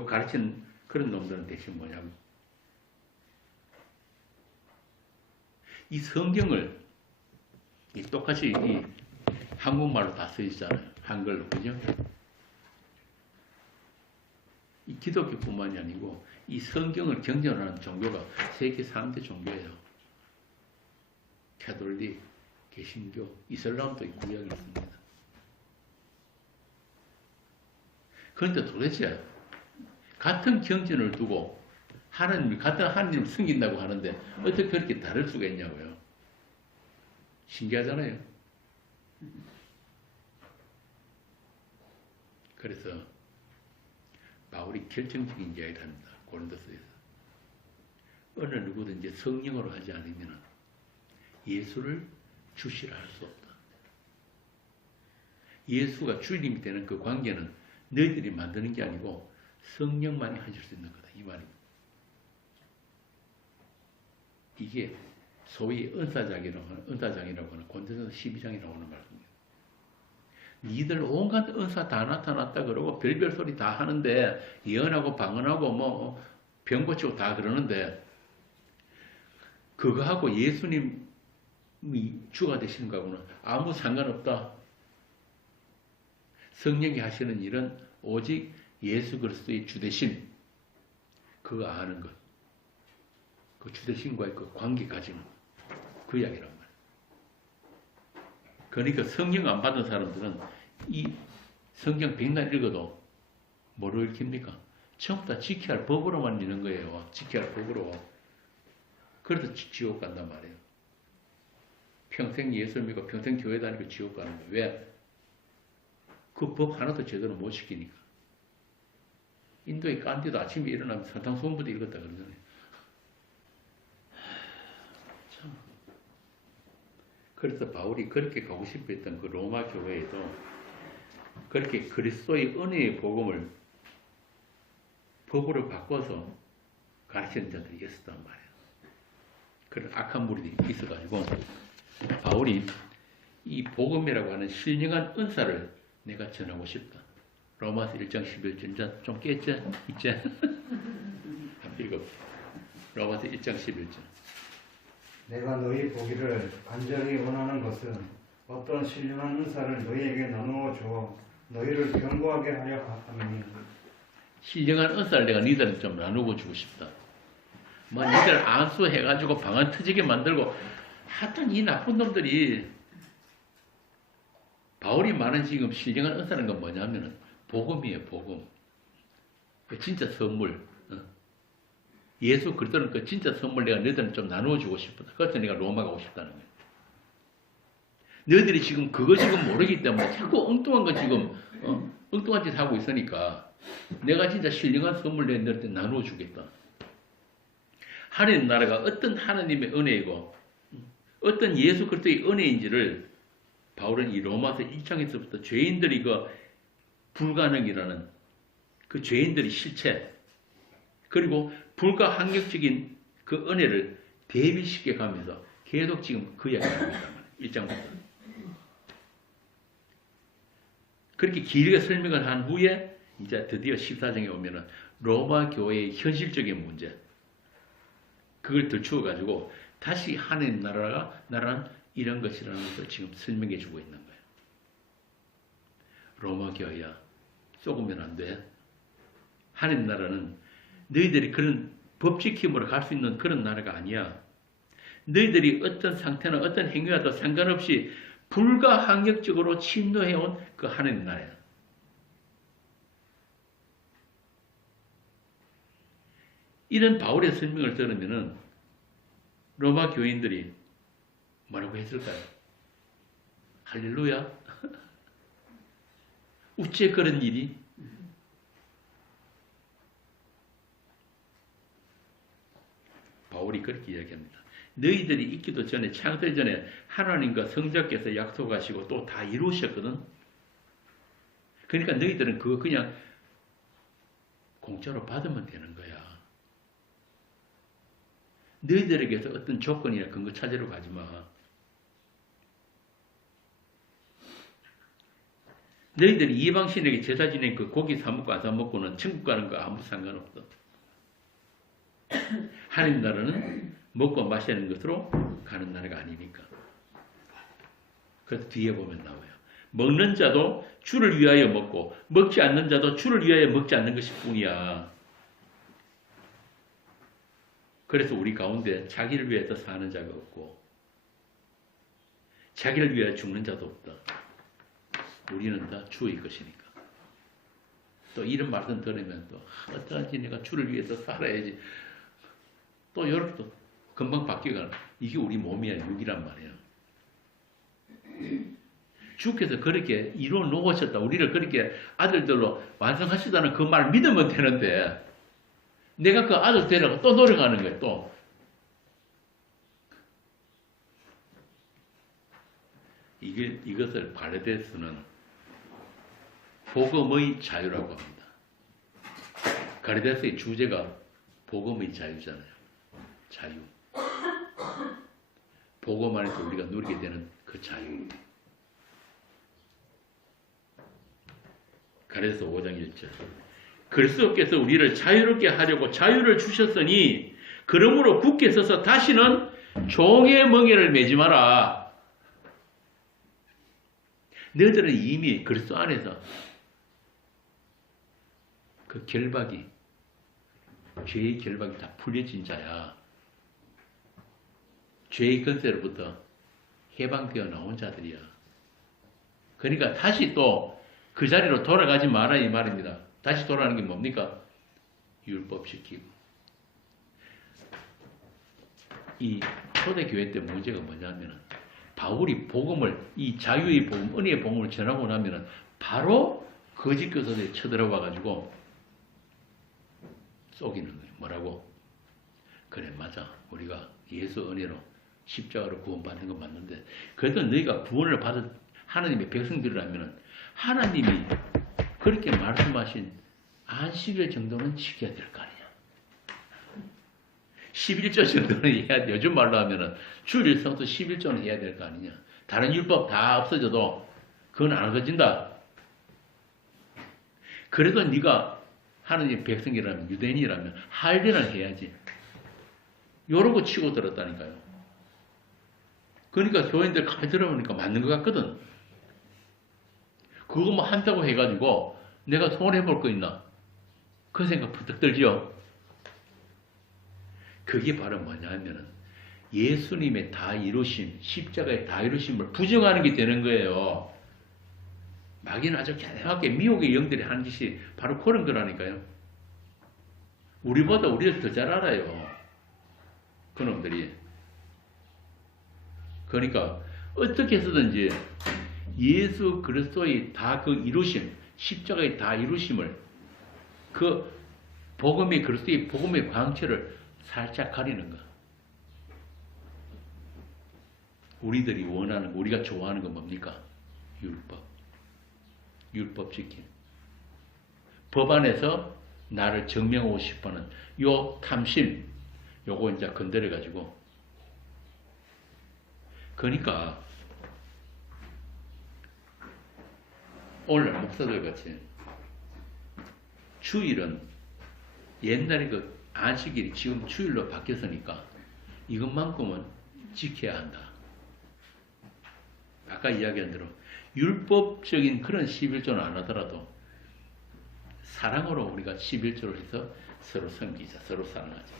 가르치는 그런 놈들은 대신 뭐냐면 이 성경을 똑같이 이 한국말로 다 써 있잖아요. 한글로. 그죠? 이 기독교뿐만이 아니고 이 성경을 경전하는 종교가 세계 3대 종교예요. 캐톨릭, 개신교, 이슬람도 구약이 있습니다. 그런데 도대체 같은 경전을 두고 같은 하나님을 섬긴다고 하는데 어떻게 그렇게 다를 수가 있냐고요. 신기하잖아요. 그래서 바울이 결정적인 이야기를 합니다. 고린도서에서. 어느 누구든지 성령으로 하지 않으면 예수를 주시라 할 수 없다. 예수가 주님이 되는 그 관계는 너희들이 만드는 게 아니고 성령만이 하실 수 있는 거다. 이 말입니다. 이게 소위 은사장이라고 하는 권대전서 12장이라고 하는 말씀입니다. 니들 온갖 은사 다 나타났다 그러고 별별 소리 다 하는데 예언하고 방언하고 뭐 병 고치고 다 그러는데 그거하고 예수님이 주가 되시는 거하고는 아무 상관없다. 성령이 하시는 일은 오직 예수 그리스도의 주되심 그거 아는 것. 그 주되심과의 그 관계 가지는 그 이야기란 말이에요. 그러니까 성령 안 받은 사람들은 이 성경 100날 읽어도 뭐로 읽힙니까? 전부 다 지켜야 할 법으로만 읽는 거예요. 지켜야 할 법으로. 그래서 지옥 간단 말이에요. 평생 예수 믿고 평생 교회 다니고 지옥 가는 거예요. 왜? 그 법 하나도 제대로 못 지키니까. 인도의 깐디도 아침에 일어나면 산탕수훈부터 읽었다 그러잖아요. 참. 그래서 바울이 그렇게 가고 싶어 했던 그 로마 교회에도 그렇게 그리스도의 은혜의 복음을 법으로 바꿔서 가르치는 자들이 있었단 말이에요. 그런 악한 무리들이 있어가지고 바울이 이 복음이라고 하는 신령한 은사를 내가 전하고 싶다. 로마서 1장 11절 좀 깼죠? 이제 한번 읽어보세요. 로마서 1장 11절. 내가 너희 보기를 간절히 원하는 것은 어떤 신령한 은사를 너희에게 나누어 주어 너희를 견고하게 하려 함이니. 신령한 은사를 내가 니들은 좀 나누고 주고 싶다. 뭐 니들 안수해가지고 방안 터지게 만들고 하여튼 이 나쁜 놈들이 바울이 말한 지금 신령한 은사라는 건 뭐냐면은 복음이에요. 복음. 진짜 선물. 예수 그리스도는 그 진짜 선물 내가 너희들은 좀 나누어 주고 싶다. 그래서 내가 로마 가고 싶다는 거예요. 너희들이 지금 그거 지금 모르기 때문에 자꾸 엉뚱한 거 지금 엉뚱한 짓 하고 있으니까 내가 진짜 신령한 선물 내가 너희들한테 나누어 주겠다. 하나님 나라가 어떤 하나님의 은혜이고 어떤 예수 그리스도의 은혜인지를 바울은 이 로마서 1장에서부터 죄인들이 그 불가능이라는 그 죄인들의 실체 그리고 불가항력적인 그 은혜를 대비시켜 가면서 계속 지금 그 이야기를 하고 있단 말이에요. 1장부터. 그렇게 길게 설명을 한 후에 이제 드디어 14장에 오면은 로마 교회의 현실적인 문제 그걸 들추어 가지고 다시 하나님 나라는 이런 것이라는 것을 지금 설명해 주고 있는 거예요. 로마 교회야 속으면 안 돼. 하나님 나라는 너희들이 그런 법 지킴으로 갈 수 있는 그런 나라가 아니야. 너희들이 어떤 상태나 어떤 행위와도 상관없이 불가항력적으로 침노해온 그 하나님 나라야. 이런 바울의 설명을 들으면은 로마 교인들이 뭐라고 했을까요? 할렐루야? 어째 그런 일이? 바울이 그렇게 이야기합니다. 너희들이 있기도 전에 창세 전에 하나님과 성자께서 약속하시고 또 다 이루셨거든. 그러니까 너희들은 그거 그냥 공짜로 받으면 되는 거야. 너희들에게서 어떤 조건이나 근거 찾으러 가지 마. 너희들이 이방신에게 제사 지낸 그 고기 사 먹고 안 사 먹고는 천국 가는 거 아무 상관없어. 하나님 나라는 먹고 마시는 것으로 가는 나라가 아니니까. 그래서 뒤에 보면 나와요. 먹는 자도 주를 위하여 먹고 먹지 않는 자도 주를 위하여 먹지 않는 것일 뿐이야. 그래서 우리 가운데 자기를 위해서 사는 자가 없고 자기를 위하여 죽는 자도 없다. 우리는 다 주의 것이니까. 또 이런 말씀 들으면 또 어떡하지 내가 주를 위해서 살아야지. 또 이렇게 또 금방 바뀌어가는 이게 우리 몸이야 육이란 말이에요. 주께서 그렇게 이루어 놓으셨다. 우리를 그렇게 아들들로 완성하시다는 그 말 믿으면 되는데 내가 그 아들 되려고 또 노력하는 거예요. 또 이것을 가르데스는 복음의 자유라고 합니다. 가르데스의 주제가 복음의 자유잖아요. 자유. 복음 안에서 우리가 누리게 되는 그 자유. 가르데스 5장 1절. 그리스도께서 우리를 자유롭게 하려고 자유를 주셨으니 그러므로 굳게 서서 다시는 종의 멍에를 매지 마라. 너희들은 이미 그리스도 안에서 그 결박이 죄의 결박이 다 풀려진 자야. 죄의 권세로부터 해방되어 나온 자들이야. 그러니까 다시 또 그 자리로 돌아가지 마라 이 말입니다. 다시 돌아가는 게 뭡니까? 율법시키고. 이 초대교회 때 문제가 뭐냐면 바울이 복음을 이 자유의 복음, 은혜의 복음을 전하고 나면은 바로 거짓 교사들이 쳐들어와 가지고 속이는 거예요. 뭐라고? 그래 맞아. 우리가 예수 은혜로 십자가로 구원받는 건 맞는데 그래도 너희가 구원을 받은 하나님의 백성들이라면 하나님이 그렇게 말씀하신 안식일 정도는 지켜야 될 거 아니냐. 11조 정도는 해야 돼. 요즘 말로 하면은 주일 성도 11조는 해야 될 거 아니냐. 다른 율법 다 없어져도 그건 안 없어진다. 그래도 네가 하나님의 백성이라면 유대인이라면 할례는 해야지. 요러고 치고 들었다니까요. 그러니까 교인들 가만히 들어보니까 맞는 것 같거든. 그거 뭐 한다고 해가지고 내가 손해볼 거 있나? 그 생각 부탁 들지요? 그게 바로 뭐냐 하면은 예수님의 다 이루심, 십자가의 다 이루심을 부정하는 게 되는 거예요. 마귀는 아주 개명하게 미혹의 영들이 하는 짓이 바로 그런 거라니까요. 우리보다 우리를 더 잘 알아요. 그놈들이. 그러니까 어떻게 해서든지 예수 그리스도의 다 그 이루심, 십자가의 다 이루심을 그 복음의 그리스도의 복음의 광채를 살짝 가리는 거. 우리들이 원하는 거, 우리가 좋아하는 건 뭡니까? 율법. 율법 지킴. 법 안에서 나를 증명하고 싶어하는 요 탐심, 요거 이제 건드려 가지고. 그러니까 오늘 목사들 같이 주일은 옛날에 그 안식일이 지금 주일로 바뀌었으니까 이것만큼은 지켜야 한다. 아까 이야기한 대로 율법적인 그런 11조는 안 하더라도 사랑으로 우리가 11조를 해서 서로 섬기자, 서로 사랑하자.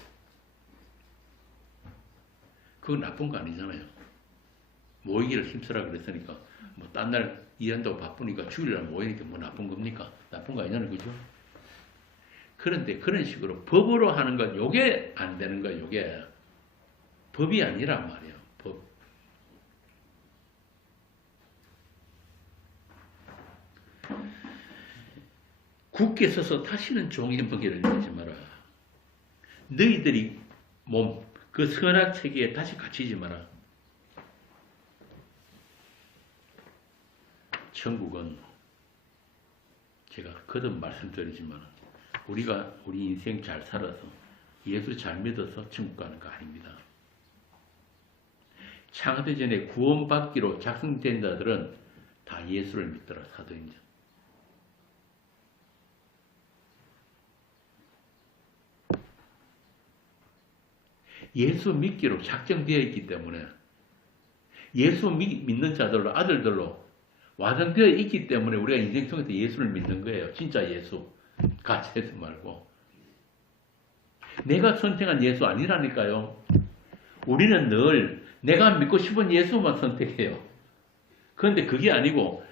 그건 나쁜 거 아니잖아요. 모이기를 힘쓰라 그랬으니까 뭐 딴 날 일한다고 바쁘니까 주일날 모이니까 뭐 나쁜 겁니까? 나쁜 거 아니잖아요. 그죠? 그런데 그런 식으로 법으로 하는 건 요게 안 되는 거예요. 요게 법이 아니란 말이에요. 법. 굳게 서서 다시는 종의 멍에를 매지 마라. 너희들이 몸, 그 선악 세계에 다시 갇히지 마라. 천국은 제가 거듭 말씀드리지만 우리가 우리 인생 잘 살아서 예수 잘 믿어서 천국 가는 거 아닙니다. 창세 전에 구원받기로 작성된 자들은 다 예수를 믿더라, 사도행전. 예수 믿기로 작정되어 있기 때문에 예수 믿는 자들로, 아들들로 완성되어 있기 때문에 우리가 인생 속에서 예수를 믿는 거예요. 진짜 예수. 가짜예수 말고. 내가 선택한 예수 아니라니까요. 우리는 늘 내가 믿고 싶은 예수만 선택해요. 그런데 그게 아니고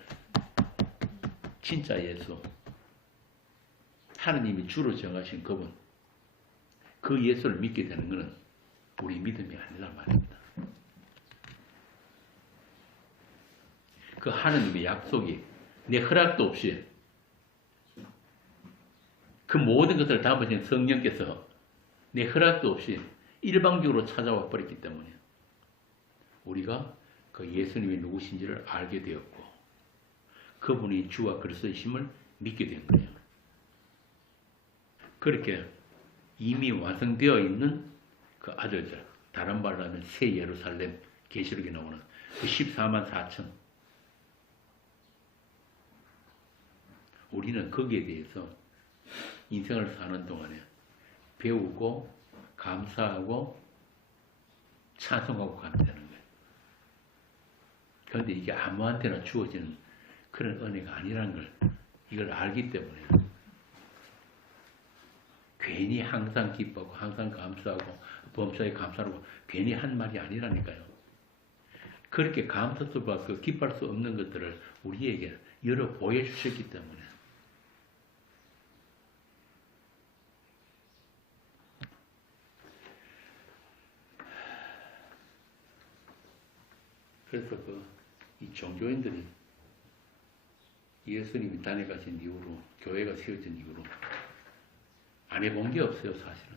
진짜 예수. 하느님이 주로 정하신 그분. 그 예수를 믿게 되는 것은 우리 믿음이 아니란 말입니다. 그 하느님의 약속이 내 허락도 없이 그 모든 것을 담으신 성령께서 내 허락도 없이 일방적으로 찾아와 버렸기 때문에 우리가 그 예수님이 누구신지를 알게 되었고 그분이 주와 그리스도이심을 믿게 된 거예요. 그렇게 이미 완성되어 있는 그 아들들, 다른 말로 하면 새 예루살렘, 계시록에 나오는 그 14만 4천. 우리는 거기에 대해서 인생을 사는 동안에 배우고 감사하고 찬송하고 가면 되는 거예요. 그런데 이게 아무한테나 주어지는 그런 은혜가 아니라는 걸 이걸 알기 때문에 괜히 항상 기뻐하고 항상 감사하고 범사에 감사하고 괜히 한 말이 아니라니까요. 그렇게 감사스럽고 그 기뻐할 수 없는 것들을 우리에게 열어 보여주셨기 때문에 그래서 이 종교인들이 예수님이 다녀가신 이후로 교회가 세워진 이후로 안 해본 게 없어요. 사실은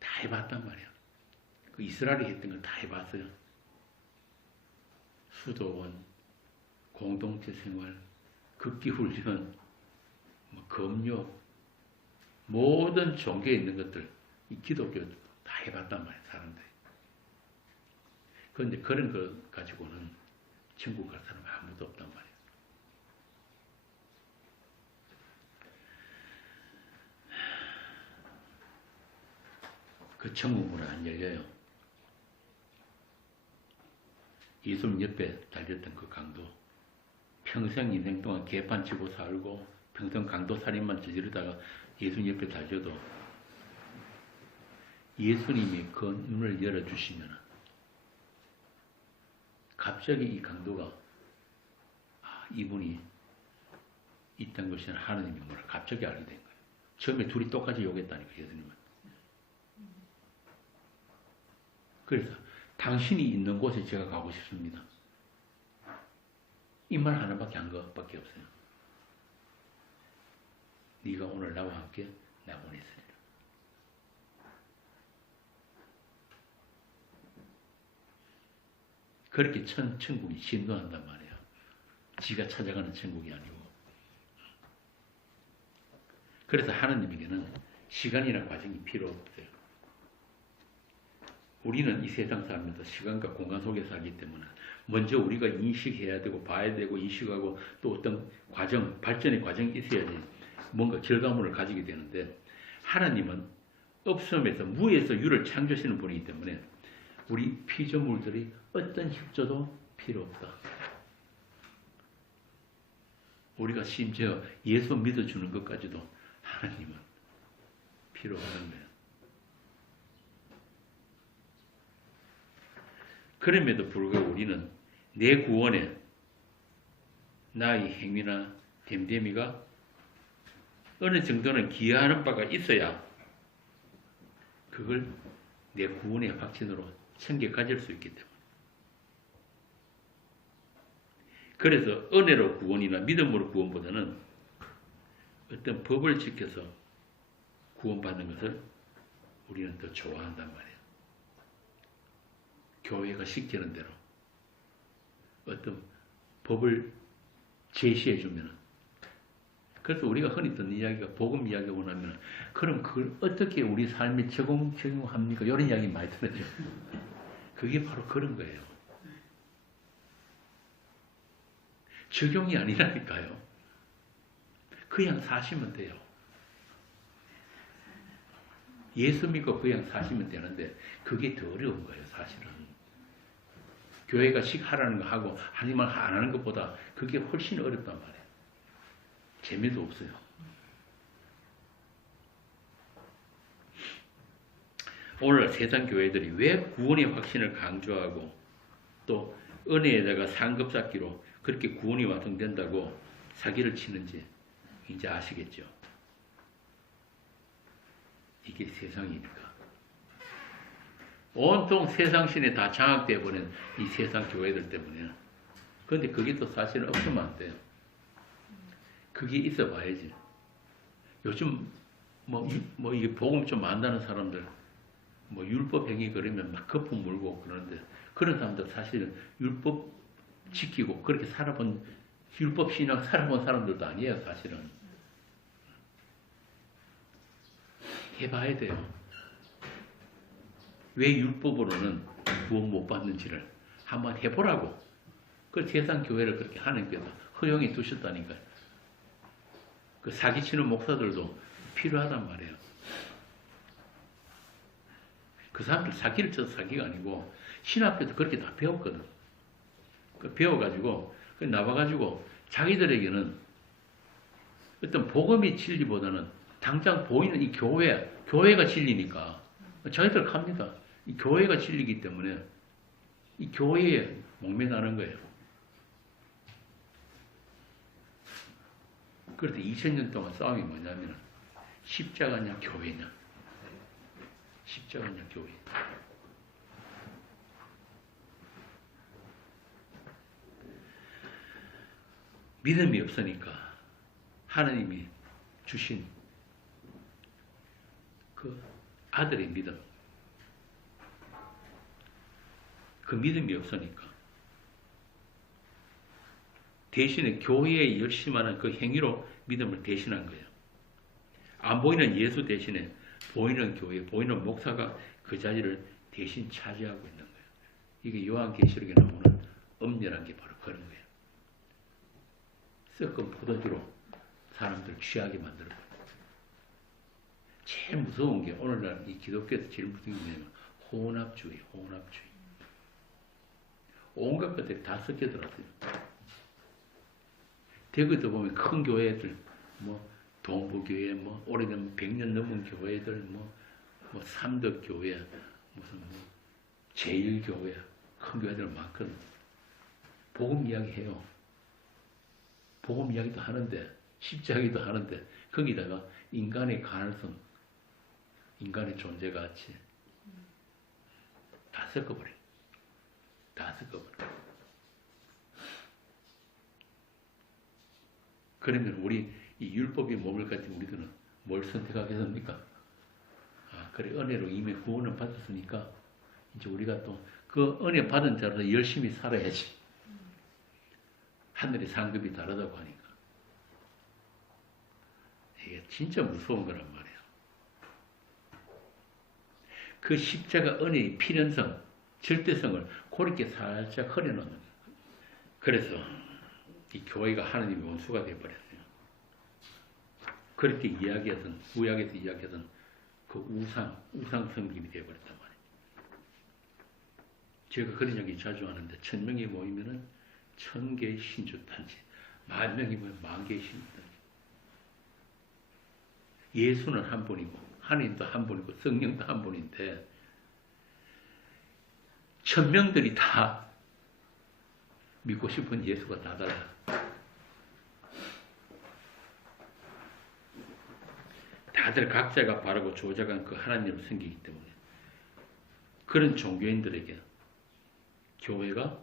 다 해봤단 말이야. 그 이스라엘이 했던 걸 다 해봤어요. 수도원, 공동체 생활, 극기훈련, 검요, 모든 종교에 있는 것들 이 기독교 다 해봤단 말이야. 사람들이. 그런데 그런 것 가지고는 천국 갈 사람 아무도 없단 말이에요. 그 천국 문은 안 열려요. 예수님 옆에 달렸던 그 강도, 평생 인생 동안 개판 치고 살고 평생 강도 살인만 저지르다가 예수님 옆에 달려도 예수님이 그 눈을 열어주시면 갑자기 이 강도가 이분이 있던 것이 하느님의 문을 갑자기 알게 된 거예요. 처음에 둘이 똑같이 욕했다니까 예수님은. 그래서 당신이 있는 곳에 제가 가고 싶습니다. 이 말 하나밖에 한 것밖에 없어요. 네가 오늘 나와 함께 나 보냈으리라. 그렇게 천국이 신도한단 말이에요. 지가 찾아가는 천국이 아니고. 그래서 하나님에게는 시간이나 과정이 필요 없어요. 우리는 이 세상 살면서 시간과 공간 속에 살기 때문에 먼저 우리가 인식해야 되고 봐야 되고 인식하고 또 어떤 과정, 발전의 과정이 있어야지 뭔가 결과물을 가지게 되는데 하나님은 없음에서 무에서 유를 창조하시는 분이기 때문에 우리 피조물들이 어떤 협조도 필요 없다. 우리가 심지어 예수 믿어주는 것까지도 하나님은 필요 없는 거예요. 그럼에도 불구하고 우리는 내 구원에 나의 행위나 됨됨이가 어느 정도는 기여하는 바가 있어야 그걸 내 구원의 확신으로 챙겨 가질 수 있기 때문에. 그래서 은혜로 구원이나 믿음으로 구원보다는 어떤 법을 지켜서 구원받는 것을 우리는 더 좋아한단 말이에요. 교회가 시키는 대로 어떤 법을 제시해 주면 그래서 우리가 흔히 듣는 이야기가 복음 이야기하고 나면 그럼 그걸 어떻게 우리 삶에 적용합니까? 이런 이야기 많이 들었죠. 그게 바로 그런 거예요. 적용이 아니라니까요. 그냥 사시면 돼요. 예수 믿고 그냥 사시면 되는데 그게 더 어려운 거예요, 사실은. 교회가 하라는 거 하고 하지만 안 하는 것보다 그게 훨씬 어렵단 말이에요. 재미도 없어요. 오늘 세상 교회들이 왜 구원의 확신을 강조하고 또 은혜에다가 상급 쌓기로 그렇게 구원이 완성된다고 사기를 치는지 이제 아시겠죠? 이게 세상이니까. 온통 세상 신에 다 장악되어 버린 이 세상 교회들 때문에. 그런데 그게 또 사실은 없으면 안 돼요. 그게 있어 봐야지. 요즘 이게 복음 좀 안다는 사람들 율법 행위 그러면 막 거품 물고 그러는데 그런 사람들 사실은 율법 지키고 그렇게 살아본 율법 신앙 살아본 사람들도 아니에요, 사실은. 해봐야 돼요. 왜 율법으로는 구원 못 받는지를 한번 해보라고. 그 세상 교회를 그렇게 하나님께서 허용해 두셨다니까요. 그 사기치는 목사들도 필요하단 말이에요. 그 사람들 사기를 쳐서 사기가 아니고 신학교도 그렇게 다 배웠거든. 그 배워가지고 나와가지고 자기들에게는 어떤 복음이 진리보다는 당장 보이는 이 교회가 진리니까 자기들 갑니다. 이 교회가 진리이기 때문에 이 교회에 목매다는 거예요. 그런데 2000년 동안 싸움이 뭐냐면 십자가냐 교회냐. 십자가냐 교회. 믿음이 없으니까 하나님이 주신 그 아들의 믿음. 그 믿음이 없으니까 대신에 교회에 열심하는 그 행위로 믿음을 대신한 거예요. 안 보이는 예수 대신에 보이는 교회, 보이는 목사가 그 자리를 대신 차지하고 있는 거예요. 이게 요한계시록에 나오는 엄밀한 게 바로 그런 거예요. 썩은 포도주로 사람들 취하게 만들어버려요. 제일 무서운 게 오늘날 이 기독교에서 제일 무서운 게 뭐냐면 혼합주의. 온갖 것들이 다 섞여 들어왔어요. 대구에도 보면 큰 교회들, 동부교회, 오래된 100년 넘은 교회들, 삼덕교회, 무슨 제일교회, 큰 교회들 많거든. 복음 이야기 해요. 복음 이야기도 하는데, 십자기도 하는데, 거기다가 인간의 가능성, 인간의 존재 가치, 다 섞어버려요. 그러면 우리 이 율법이 몸을 가진 우리들은 뭘 선택하겠습니까? 그래 은혜로 이미 구원을 받았으니까 이제 우리가 또 그 은혜 받은 자로 열심히 살아야지. 하늘의 상급이 다르다고 하니까. 이게 진짜 무서운 거란 말이에요. 그 십자가 은혜의 필연성, 절대성을 그렇게 살짝 흐려놓는 거예요. 그래서 이 교회가 하나님의 원수가 되어버렸어요. 그렇게 이야기하던, 구약에서 이야기하던 그 우상 섬김이 되어버렸단 말이에요. 제가 그런 이야기 자주 하는데 1000명이 모이면은 1000개의 신주단지, 10,000명이 모이면 10,000개의 신주단지. 예수는 한 분이고 하나님도 한 분이고 성령도 한 분인데 1000명들이 다 믿고 싶은 예수가 다 달라요. 다들 각자가 바르고 조작한 그 하나님을 섬기기 때문에 그런 종교인들에게 교회가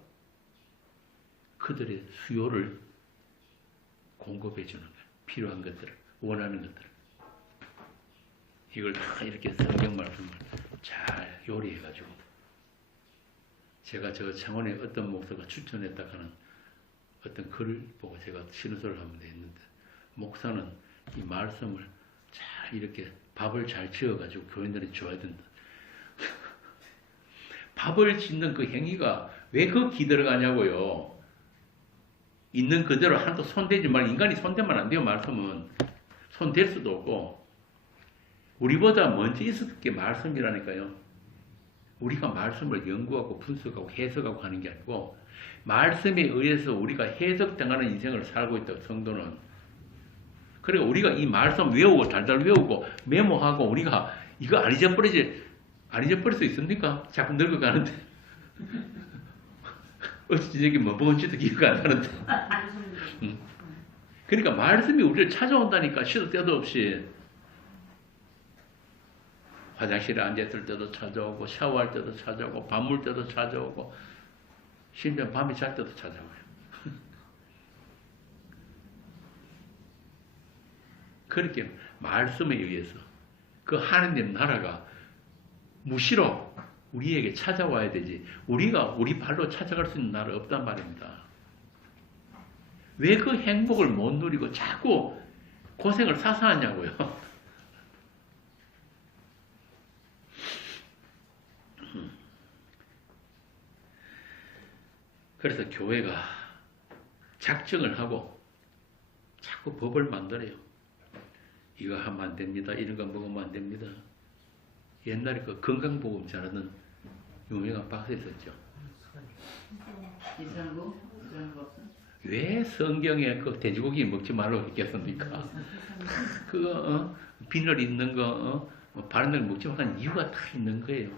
그들의 수요를 공급해 주는 거예요. 필요한 것들을, 원하는 것들을. 이걸 다 이렇게 성경 말씀을 잘 요리해가지고 제가 저 창원에 어떤 목사가 추천했다 하는 어떤 글을 보고 제가 신소를 한번 했는데 목사는 이 말씀을 잘 이렇게 밥을 잘 지어가지고 교인들이 줘야 된다. 밥을 짓는 그 행위가 왜 그 기 들어가냐고요. 있는 그대로 한도 손대지 말고 인간이 손대면 안 돼요. 말씀은 손댈 수도 없고 우리보다 먼저 있었던 게 말씀이라니까요. 우리가 말씀을 연구하고 분석하고 해석하고 하는 게 아니고 말씀에 의해서 우리가 해석당하는 인생을 살고 있다. 성도는. 그리고 우리가 이 말씀 외우고 달달 외우고 메모하고 우리가 이거 안 잊어버릴 수 있습니까? 자꾸 늙어가는데. 어찌 저기 뭐 뭔지도 기억 안 나는데. 그러니까 말씀이 우리를 찾아온다니까. 시도 때도 없이. 화장실에 앉았을 때도 찾아오고 샤워할 때도 찾아오고 밥 먹을 때도 찾아오고 심지어 밤에 잘 때도 찾아와요. 그렇게 말씀에 의해서 그 하나님 나라가 무시로 우리에게 찾아와야 되지 우리가 우리 발로 찾아갈 수 있는 나라 없단 말입니다. 왜 그 행복을 못 누리고 자꾸 고생을 사서 하냐고요. 그래서 교회가 작정을 하고 자꾸 법을 만들어요. 이거 하면 안 됩니다. 이런 거 먹으면 안 됩니다. 옛날에 그 건강보험 잘하는 유명한 박사 있었죠. 이상구 없어? 왜 성경에 그 돼지고기 먹지 말라고 했겠습니까? 그거 비늘 있는 거 바른 걸 먹지 말라는 이유가 다 있는 거예요.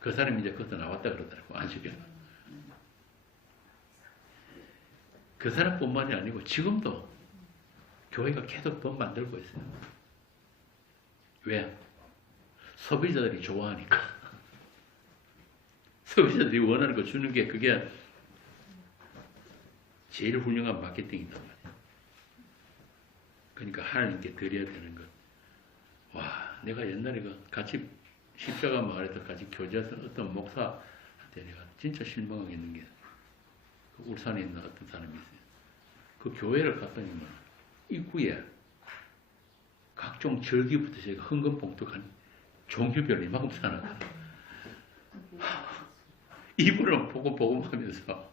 그 사람이 이제 그것도 나왔다 그러더라고. 안식년. 그 사람뿐만이 아니고 지금도 교회가 계속 법 만들고 있어요. 왜? 소비자들이 좋아하니까. 소비자들이 원하는 거 주는 게 그게 제일 훌륭한 마케팅이단 말이에요. 그러니까 하나님께 드려야 되는 것. 와, 내가 옛날에 같이 십자가 마을에서 같이 교제했던 어떤 목사한테 내가 진짜 실망하겠는 게 그 울산에 있는 어떤 사람이 있어요. 그 교회를 갔더니만 입구에 각종 절기부터 제가 헌금 봉투가 종류별로 이만큼 사놨거든요. 이분을 보고 복음하면서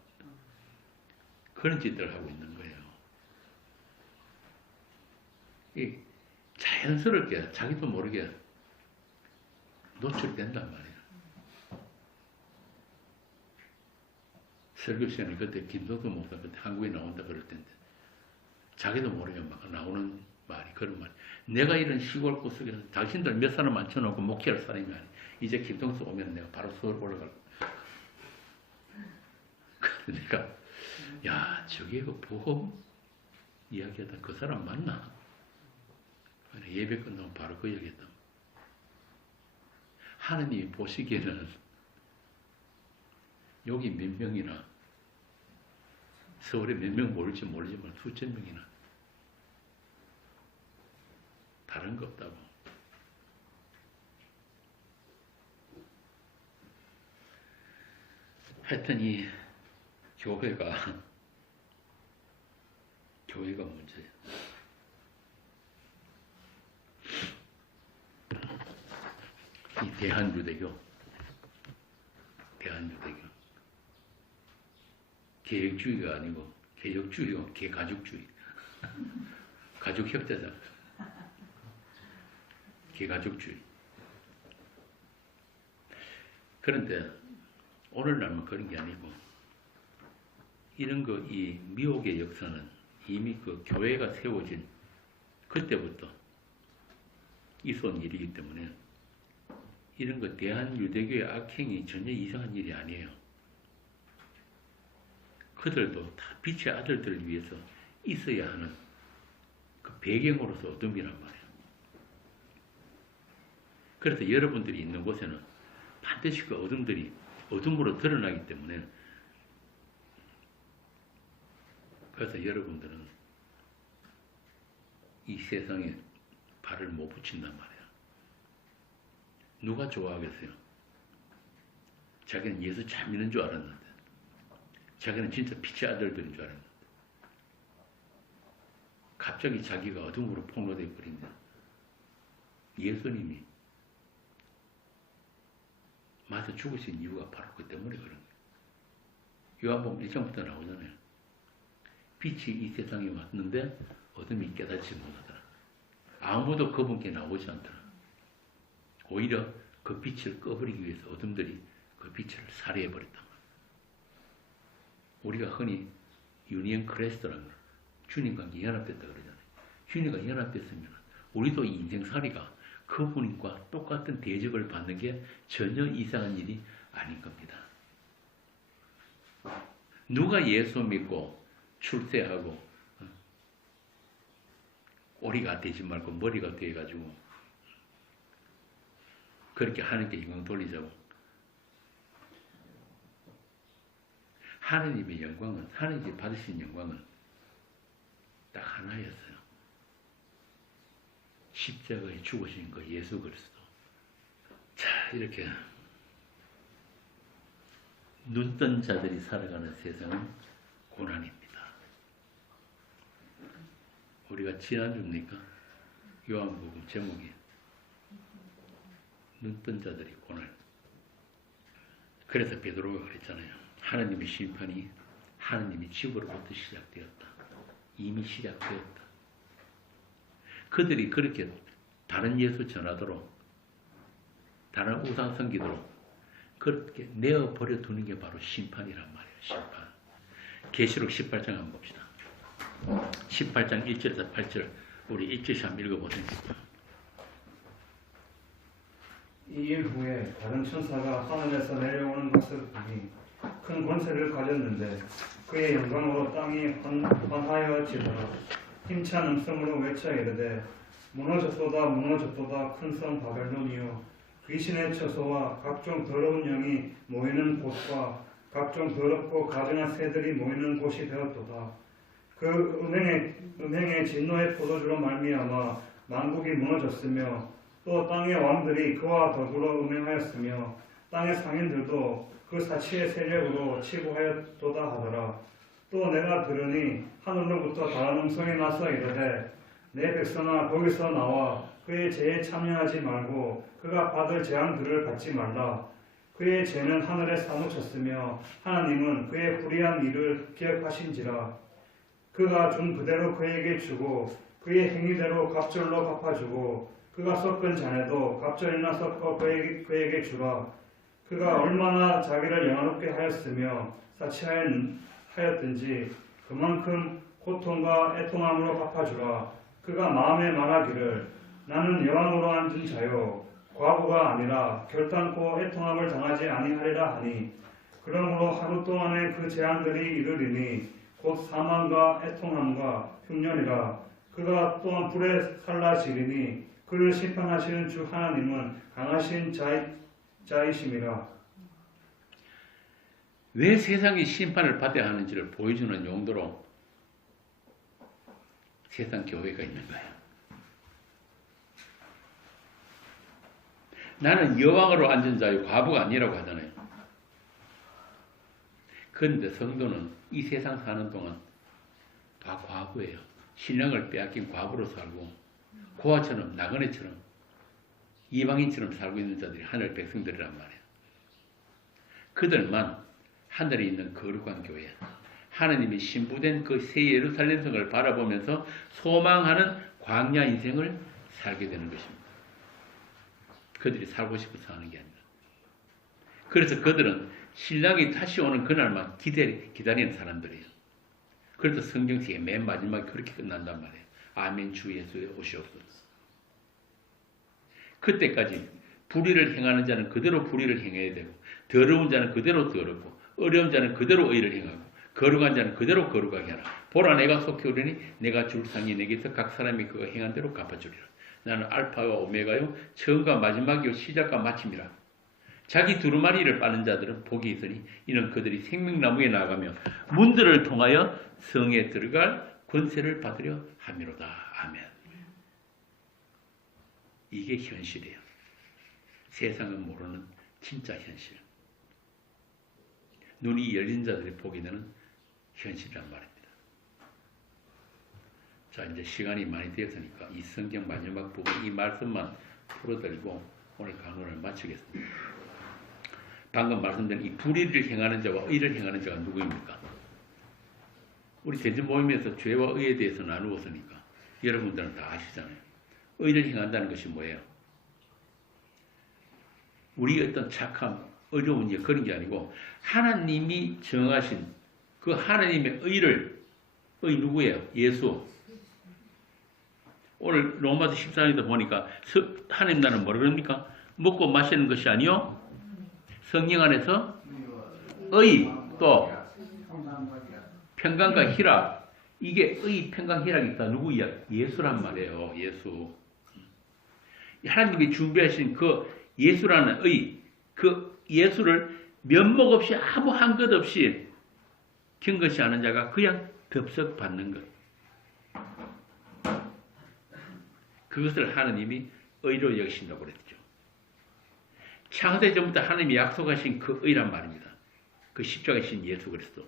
그런 짓들을 하고 있는 거예요. 이 자연스럽게 자기도 모르게 노출된단 말이에요. 설교 시간에 그때 김도수 목사 그때 한국에 나온다 그럴 텐데 자기도 모르게 막 나오는 말이 그런 말이 내가 이런 시골 구석에서 당신들 몇 사람 앉혀놓고 목회할 사람이 아니 이제 김동수 오면 내가 바로 서울 올라갈 거야. 그러니까 야 저게 그 보험 이야기하다 그 사람 맞나? 예배 끝나면 바로 그 얘기했다. 하느님이 보시기에는 여기 몇 명이나 서울에 몇 명 모를지 모르지만 수천 명이나 다른 거 없다고. 하여튼 이 교회가 문제예요. 이 대한유대교 계획주의가 아니고 개혁주의고 개가족주의 가족협자잖아. 개가족주의. 그런데 오늘날만 그런 게 아니고 이런 거 이 미혹의 역사는 이미 그 교회가 세워진 그때부터 있어온 일이기 때문에 이런 거 대한유대교의 악행이 전혀 이상한 일이 아니에요. 그들도 다 빛의 아들들을 위해서 있어야 하는 그 배경으로서 어둠이란 말이에요. 그래서 여러분들이 있는 곳에는 반드시 그 어둠들이 어둠으로 드러나기 때문에 그래서 여러분들은 이 세상에 발을 못 붙인단 말이에요. 누가 좋아하겠어요? 자기는 예수 잘 믿는 줄 알았는데 자기는 진짜 빛의 아들들인 줄 알았는데 갑자기 자기가 어둠으로 폭로되어 버린다. 예수님이 맞아 죽으신 이유가 바로 그 때문에 그런 거예요. 요한복음 1장부터 나오잖아요. 빛이 이 세상에 왔는데 어둠이 깨닫지 못하더라. 아무도 그분께 나오지 않더라. 오히려 그 빛을 꺼버리기 위해서 어둠들이 그 빛을 살해해버렸단 말이에요. 우리가 흔히 유니언 크레스트라는 걸 주님과 연합됐다 그러잖아요. 주님과 연합됐으면 우리도 이 인생살이가 그분과 똑같은 대접을 받는 게 전혀 이상한 일이 아닌 겁니다. 누가 예수 믿고 출세하고 오리가 되지 말고 머리가 돼가지고 그렇게 하나님께 영광 돌리자고. 하느님의 영광은, 하느님이 받으신 영광은 딱 하나였어요. 십자가에 죽으신 그 예수 그리스도. 자, 이렇게 눈뜬 자들이 살아가는 세상은 고난입니다. 우리가 지난주입니까? 요한복음 제목이 눈뜬 자들이 고난. 그래서 베드로가 그랬잖아요. 하나님의 심판이 하나님의 집으로부터 시작되었다. 이미 시작되었다. 그들이 그렇게 다른 예수 전하도록, 다른 우상 섬기도록 그렇게 내어버려 두는 게 바로 심판이란 말이에요. 심판. 계시록 18장 한번 봅시다. 18장 1절에서 8절 우리 1절씩 한번 읽어보세요. 이 일 후에 다른 천사가 하늘에서 내려오는 것을 보니 큰 권세를 가졌는데 그의 영광으로 땅이 환하여지더라. 힘찬 음성으로 외쳐 이르되 무너졌도다 무너졌도다 큰 성 바벨론이여 귀신의 처소와 각종 더러운 영이 모이는 곳과 각종 더럽고 가증한 새들이 모이는 곳이 되었도다. 그 음행의 진노의 포도주로 말미암아 만국이 무너졌으며 또 땅의 왕들이 그와 더불어 음행하였으며 땅의 상인들도 그 사치의 세력으로 치부하였도다 하더라. 또 내가 들으니 하늘로부터 다른 음성이 나서 이르되 내 백성아 거기서 나와 그의 죄에 참여하지 말고 그가 받을 재앙들을 받지 말라. 그의 죄는 하늘에 사무쳤으며 하나님은 그의 불의한 일을 기억하신지라. 그가 준 그대로 그에게 주고 그의 행위대로 갑절로 갚아주고 그가 섞은 잔에도 갑절이나 섞어 그에게 주라. 그가 얼마나 자기를 영화롭게 하였으며 사치하였든지 그만큼 고통과 애통함으로 갚아주라. 그가 마음에 말하기를 나는 여왕으로 앉은 자요 과부가 아니라 결단코 애통함을 당하지 아니하리라 하니 그러므로 하루 동안에 그 재앙들이 이르리니 곧 사망과 애통함과 흉년이라. 그가 또한 불에 살라지리니 그를 심판하시는 주 하나님은 강하신 자이심이라. 왜 세상이 심판을 받아야 하는지를 보여주는 용도로 세상 교회가 있는 거예요. 나는 여왕으로 앉은 자의 과부가 아니라고 하잖아요. 그런데 성도는 이 세상 사는 동안 다 과부예요. 신랑을 빼앗긴 과부로 살고 고아처럼 나그네처럼 이방인처럼 살고 있는 자들이 하늘 백성들이란 말이에요. 그들만 하늘에 있는 거룩한 교회, 하나님이 신부된 그 새 예루살렘 성을 바라보면서 소망하는 광야 인생을 살게 되는 것입니다. 그들이 살고 싶어서 하는 게 아니라. 그래서 그들은 신랑이 다시 오는 그날만 기다리는 사람들이에요. 그래서 성경책의 맨 마지막에 그렇게 끝난단 말이에요. 아멘 주 예수의 오시옵소서. 그때까지 불의를 행하는 자는 그대로 불의를 행해야 되고 더러운 자는 그대로 더럽고 어려운 자는 그대로 의를 행하고 거룩한 자는 그대로 거룩하게 하라. 보라 내가 속히 오르니 내가 줄 상이 내게서 각 사람이 그가 행한 대로 갚아주리라. 나는 알파와 오메가요 처음과 마지막이요 시작과 마침이라. 자기 두루마리를 빠는 자들은 복이 있으니 이는 그들이 생명나무에 나가며 문들을 통하여 성에 들어갈 권세를 받으려 함이로다. 아멘. 이게 현실이에요. 세상은 모르는 진짜 현실. 눈이 열린 자들이 보게 되는 현실이란 말입니다. 자, 이제 시간이 많이 되었으니까 이 성경 마지막 부분 이 말씀만 풀어드리고 오늘 강론을 마치겠습니다. 방금 말씀드린 이 불의를 행하는 자와 의를 행하는 자가 누구입니까? 우리 대전 모임에서 죄와 의에 대해서 나누었으니까 여러분들은 다 아시잖아요. 의를 행한다는 것이 뭐예요? 우리의 어떤 착함, 어려운 일 그런 게 아니고 하나님이 정하신 그 하나님의 의를 의 누구예요? 예수. 오늘 로마서 14장에도 보니까 하나님 나라는 뭐라 그럽니까? 먹고 마시는 것이 아니요 성령 안에서 의 또 평강과 희락. 이게 의, 평강, 희락이 있다. 누구야? 예수란 말이에요. 예수. 하나님이 준비하신 그 예수라는 의, 그 예수를 면목 없이 아무 한 것 없이 경것이 않은 자가 그냥 덥석 받는 것. 그것을 하나님이 의로 여기신다고 그랬죠. 창세 전부터 하나님이 약속하신 그 의란 말입니다. 그 십자가에 신 예수 그리스도.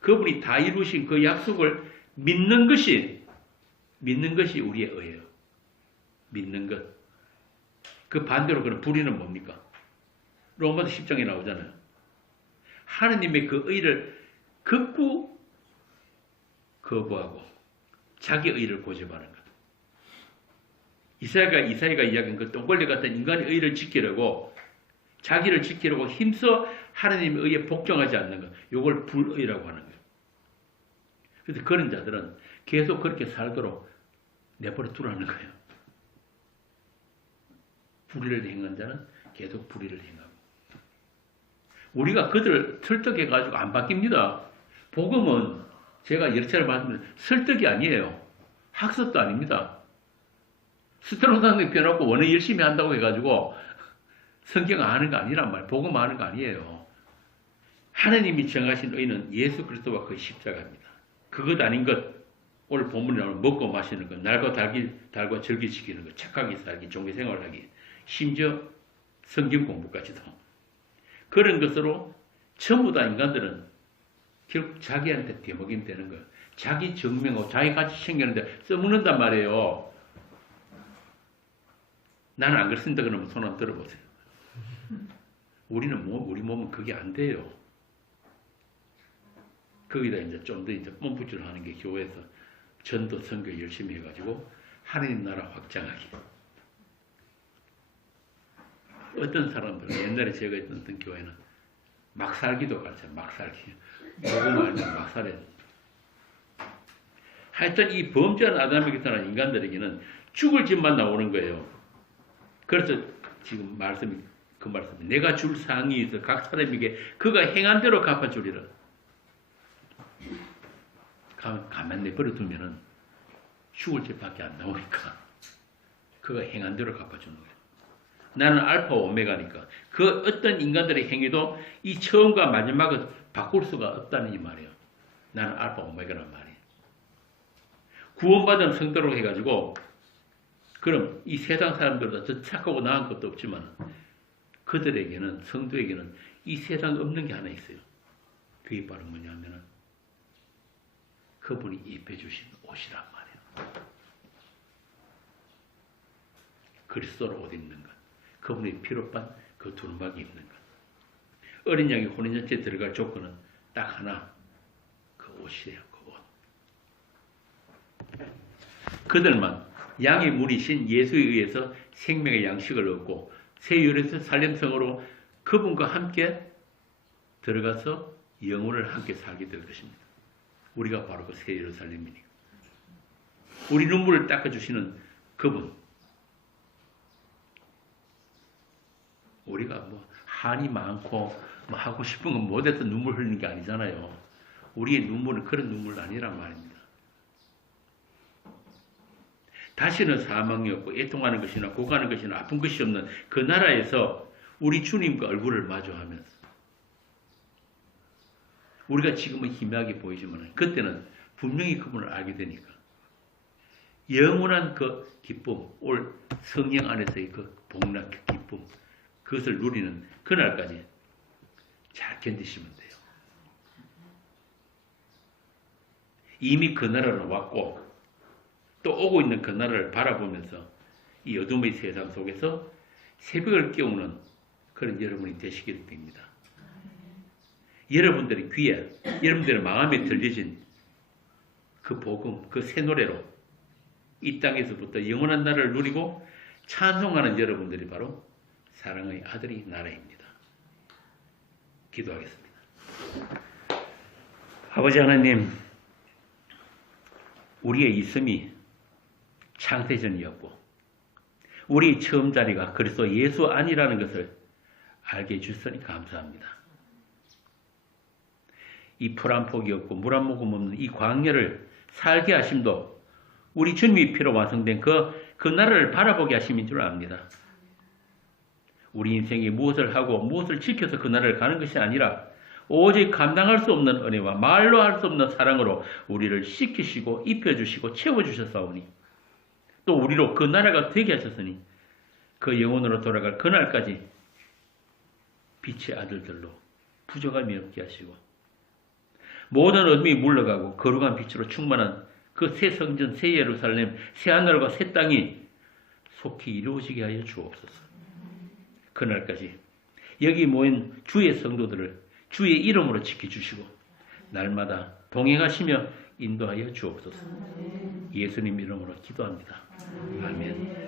그분이 다 이루신 그 약속을 믿는 것이 우리의 의예요. 믿는 것. 그 반대로 그런 불의는 뭡니까? 로마서 10장에 나오잖아요. 하나님의 그 의를 극구 거부하고 자기 의를 고집하는 것. 이사야가 이야기한 그 똥걸레 같은 인간의 의를 지키려고 자기를 지키려고 힘써 하나님의 의에 복종하지 않는 것. 이걸 불의라고 하는 거예요. 그래서 그런 자들은 계속 그렇게 살도록 내버려 두라는 거예요. 불의를 행한 자는 계속 불의를 행하고. 우리가 그들을 설득해가지고 안 바뀝니다. 복음은 제가 여러 차례 말씀드린 설득이 아니에요. 학습도 아닙니다. 스테론 선생님 펴놓고 원래 열심히 한다고 해가지고 성경 아는 거 아니란 말이에요. 복음 아는 거 아니에요. 하나님이 정하신 의는 예수 그리스도와 그 십자가입니다. 그것 아닌 것, 오늘 본문에 나오는 먹고 마시는 것, 날과 달과 절기시키는 것, 착하게 살기, 종교생활하기, 심지어 성경 공부까지도. 그런 것으로 전부 다 인간들은 결국 자기한테 대먹임 되는 거예요. 자기 증명하고 자기같이 챙기는데 써먹는단 말이에요. 나는 안 그렇습니다. 그러면 손 한번 들어보세요. 우리 몸은 그게 안 돼요. 거기다 이제 좀 더 이제 뽐뿌질 하는 게 교회에서 전도 선교 열심히 해가지고 하나님 나라 확장하기. 어떤 사람들은 옛날에 제가 있던 어떤 교회는 막 살기도 가르쳐요. 막 살기. 복음 알면 막 살아야 됩니다. 하여튼 이 범죄한 아담에게 태어난 인간들에게는 죽을 집만 나오는 거예요. 그래서 지금 그 말씀이 내가 줄 상이 있어 각 사람에게 그가 행한 대로 갚아주리라. 가만 내버려 두면은 죽을 집밖에 안 나오니까 그가 행한 대로 갚아주는 거예요. 나는 알파 오메가니까 그 어떤 인간들의 행위도 이 처음과 마지막을 바꿀 수가 없다는 이 말이에요. 나는 알파 오메가란 말이에요. 구원받은 성도로 해가지고 그럼 이 세상 사람들보다 더 착하고 나은 것도 없지만 그들에게는 성도에게는 이 세상 없는 게 하나 있어요. 그게 바로 뭐냐면은 그분이 입혀주신 옷이란 말이에요. 그리스도로 옷 입는 것. 그분이 피로 빤 그 두루마기 입는 것. 어린 양이 혼인잔치에 들어갈 조건은 딱 하나. 그 옷이에요. 그 옷. 그들만 양의 물이신 예수에 의해서 생명의 양식을 얻고 새 예루살렘 살렘성으로 그분과 함께 들어가서 영혼을 함께 살게 될 것입니다. 우리가 바로 그 새 예루살렘이니까. 우리 눈물을 닦아주시는 그분. 우리가 뭐 한이 많고 뭐 하고 싶은 건 못해서 눈물 흘리는 게 아니잖아요. 우리의 눈물은 그런 눈물 아니란 말입니다. 다시는 사망이 없고 애통하는 것이나 고가는 것이나 아픈 것이 없는 그 나라에서 우리 주님과 얼굴을 마주하면서 우리가 지금은 희미하게 보이지만 그때는 분명히 그분을 알게 되니까 영원한 그 기쁨, 올 성령 안에서의 그 복락 기쁨 그것을 누리는 그날까지 잘 견디시면 돼요. 이미 그 나라로 왔고 또 오고 있는 그 나라를 바라보면서 이 어둠의 세상 속에서 새벽을 깨우는 그런 여러분이 되시기를 빕니다. 여러분들의 귀에, 여러분들의 마음에 들려진 그 복음, 그 새 노래로 이 땅에서부터 영원한 나라를 누리고 찬송하는 여러분들이 바로 사랑의 아들이 나라입니다. 기도하겠습니다. 아버지 하나님, 우리의 있음이 창세전이었고 우리 처음 자리가 그리스도 예수 아니라는 것을 알게 해주시니 감사합니다. 이 풀 한 폭이 없고 물 한 모금 없는 이 광야를 살게 하심도 우리 주님이 피로 완성된 그 나라를 바라보게 하심인 줄 압니다. 우리 인생이 무엇을 하고 무엇을 지켜서 그 나라를 가는 것이 아니라 오직 감당할 수 없는 은혜와 말로 할 수 없는 사랑으로 우리를 씻기시고 입혀주시고 채워주셨사오니 또 우리로 그 나라가 되게 하셨으니 그 영혼으로 돌아갈 그날까지 빛의 아들들로 부족함이 없게 하시고 모든 어둠이 물러가고 거룩한 빛으로 충만한 그 새 성전, 새 예루살렘, 새 하늘과 새 땅이 속히 이루어지게 하여 주옵소서. 그날까지 여기 모인 주의 성도들을 주의 이름으로 지켜주시고 날마다 동행하시며 인도하여 주옵소서. 예수님 이름으로 기도합니다. 아멘.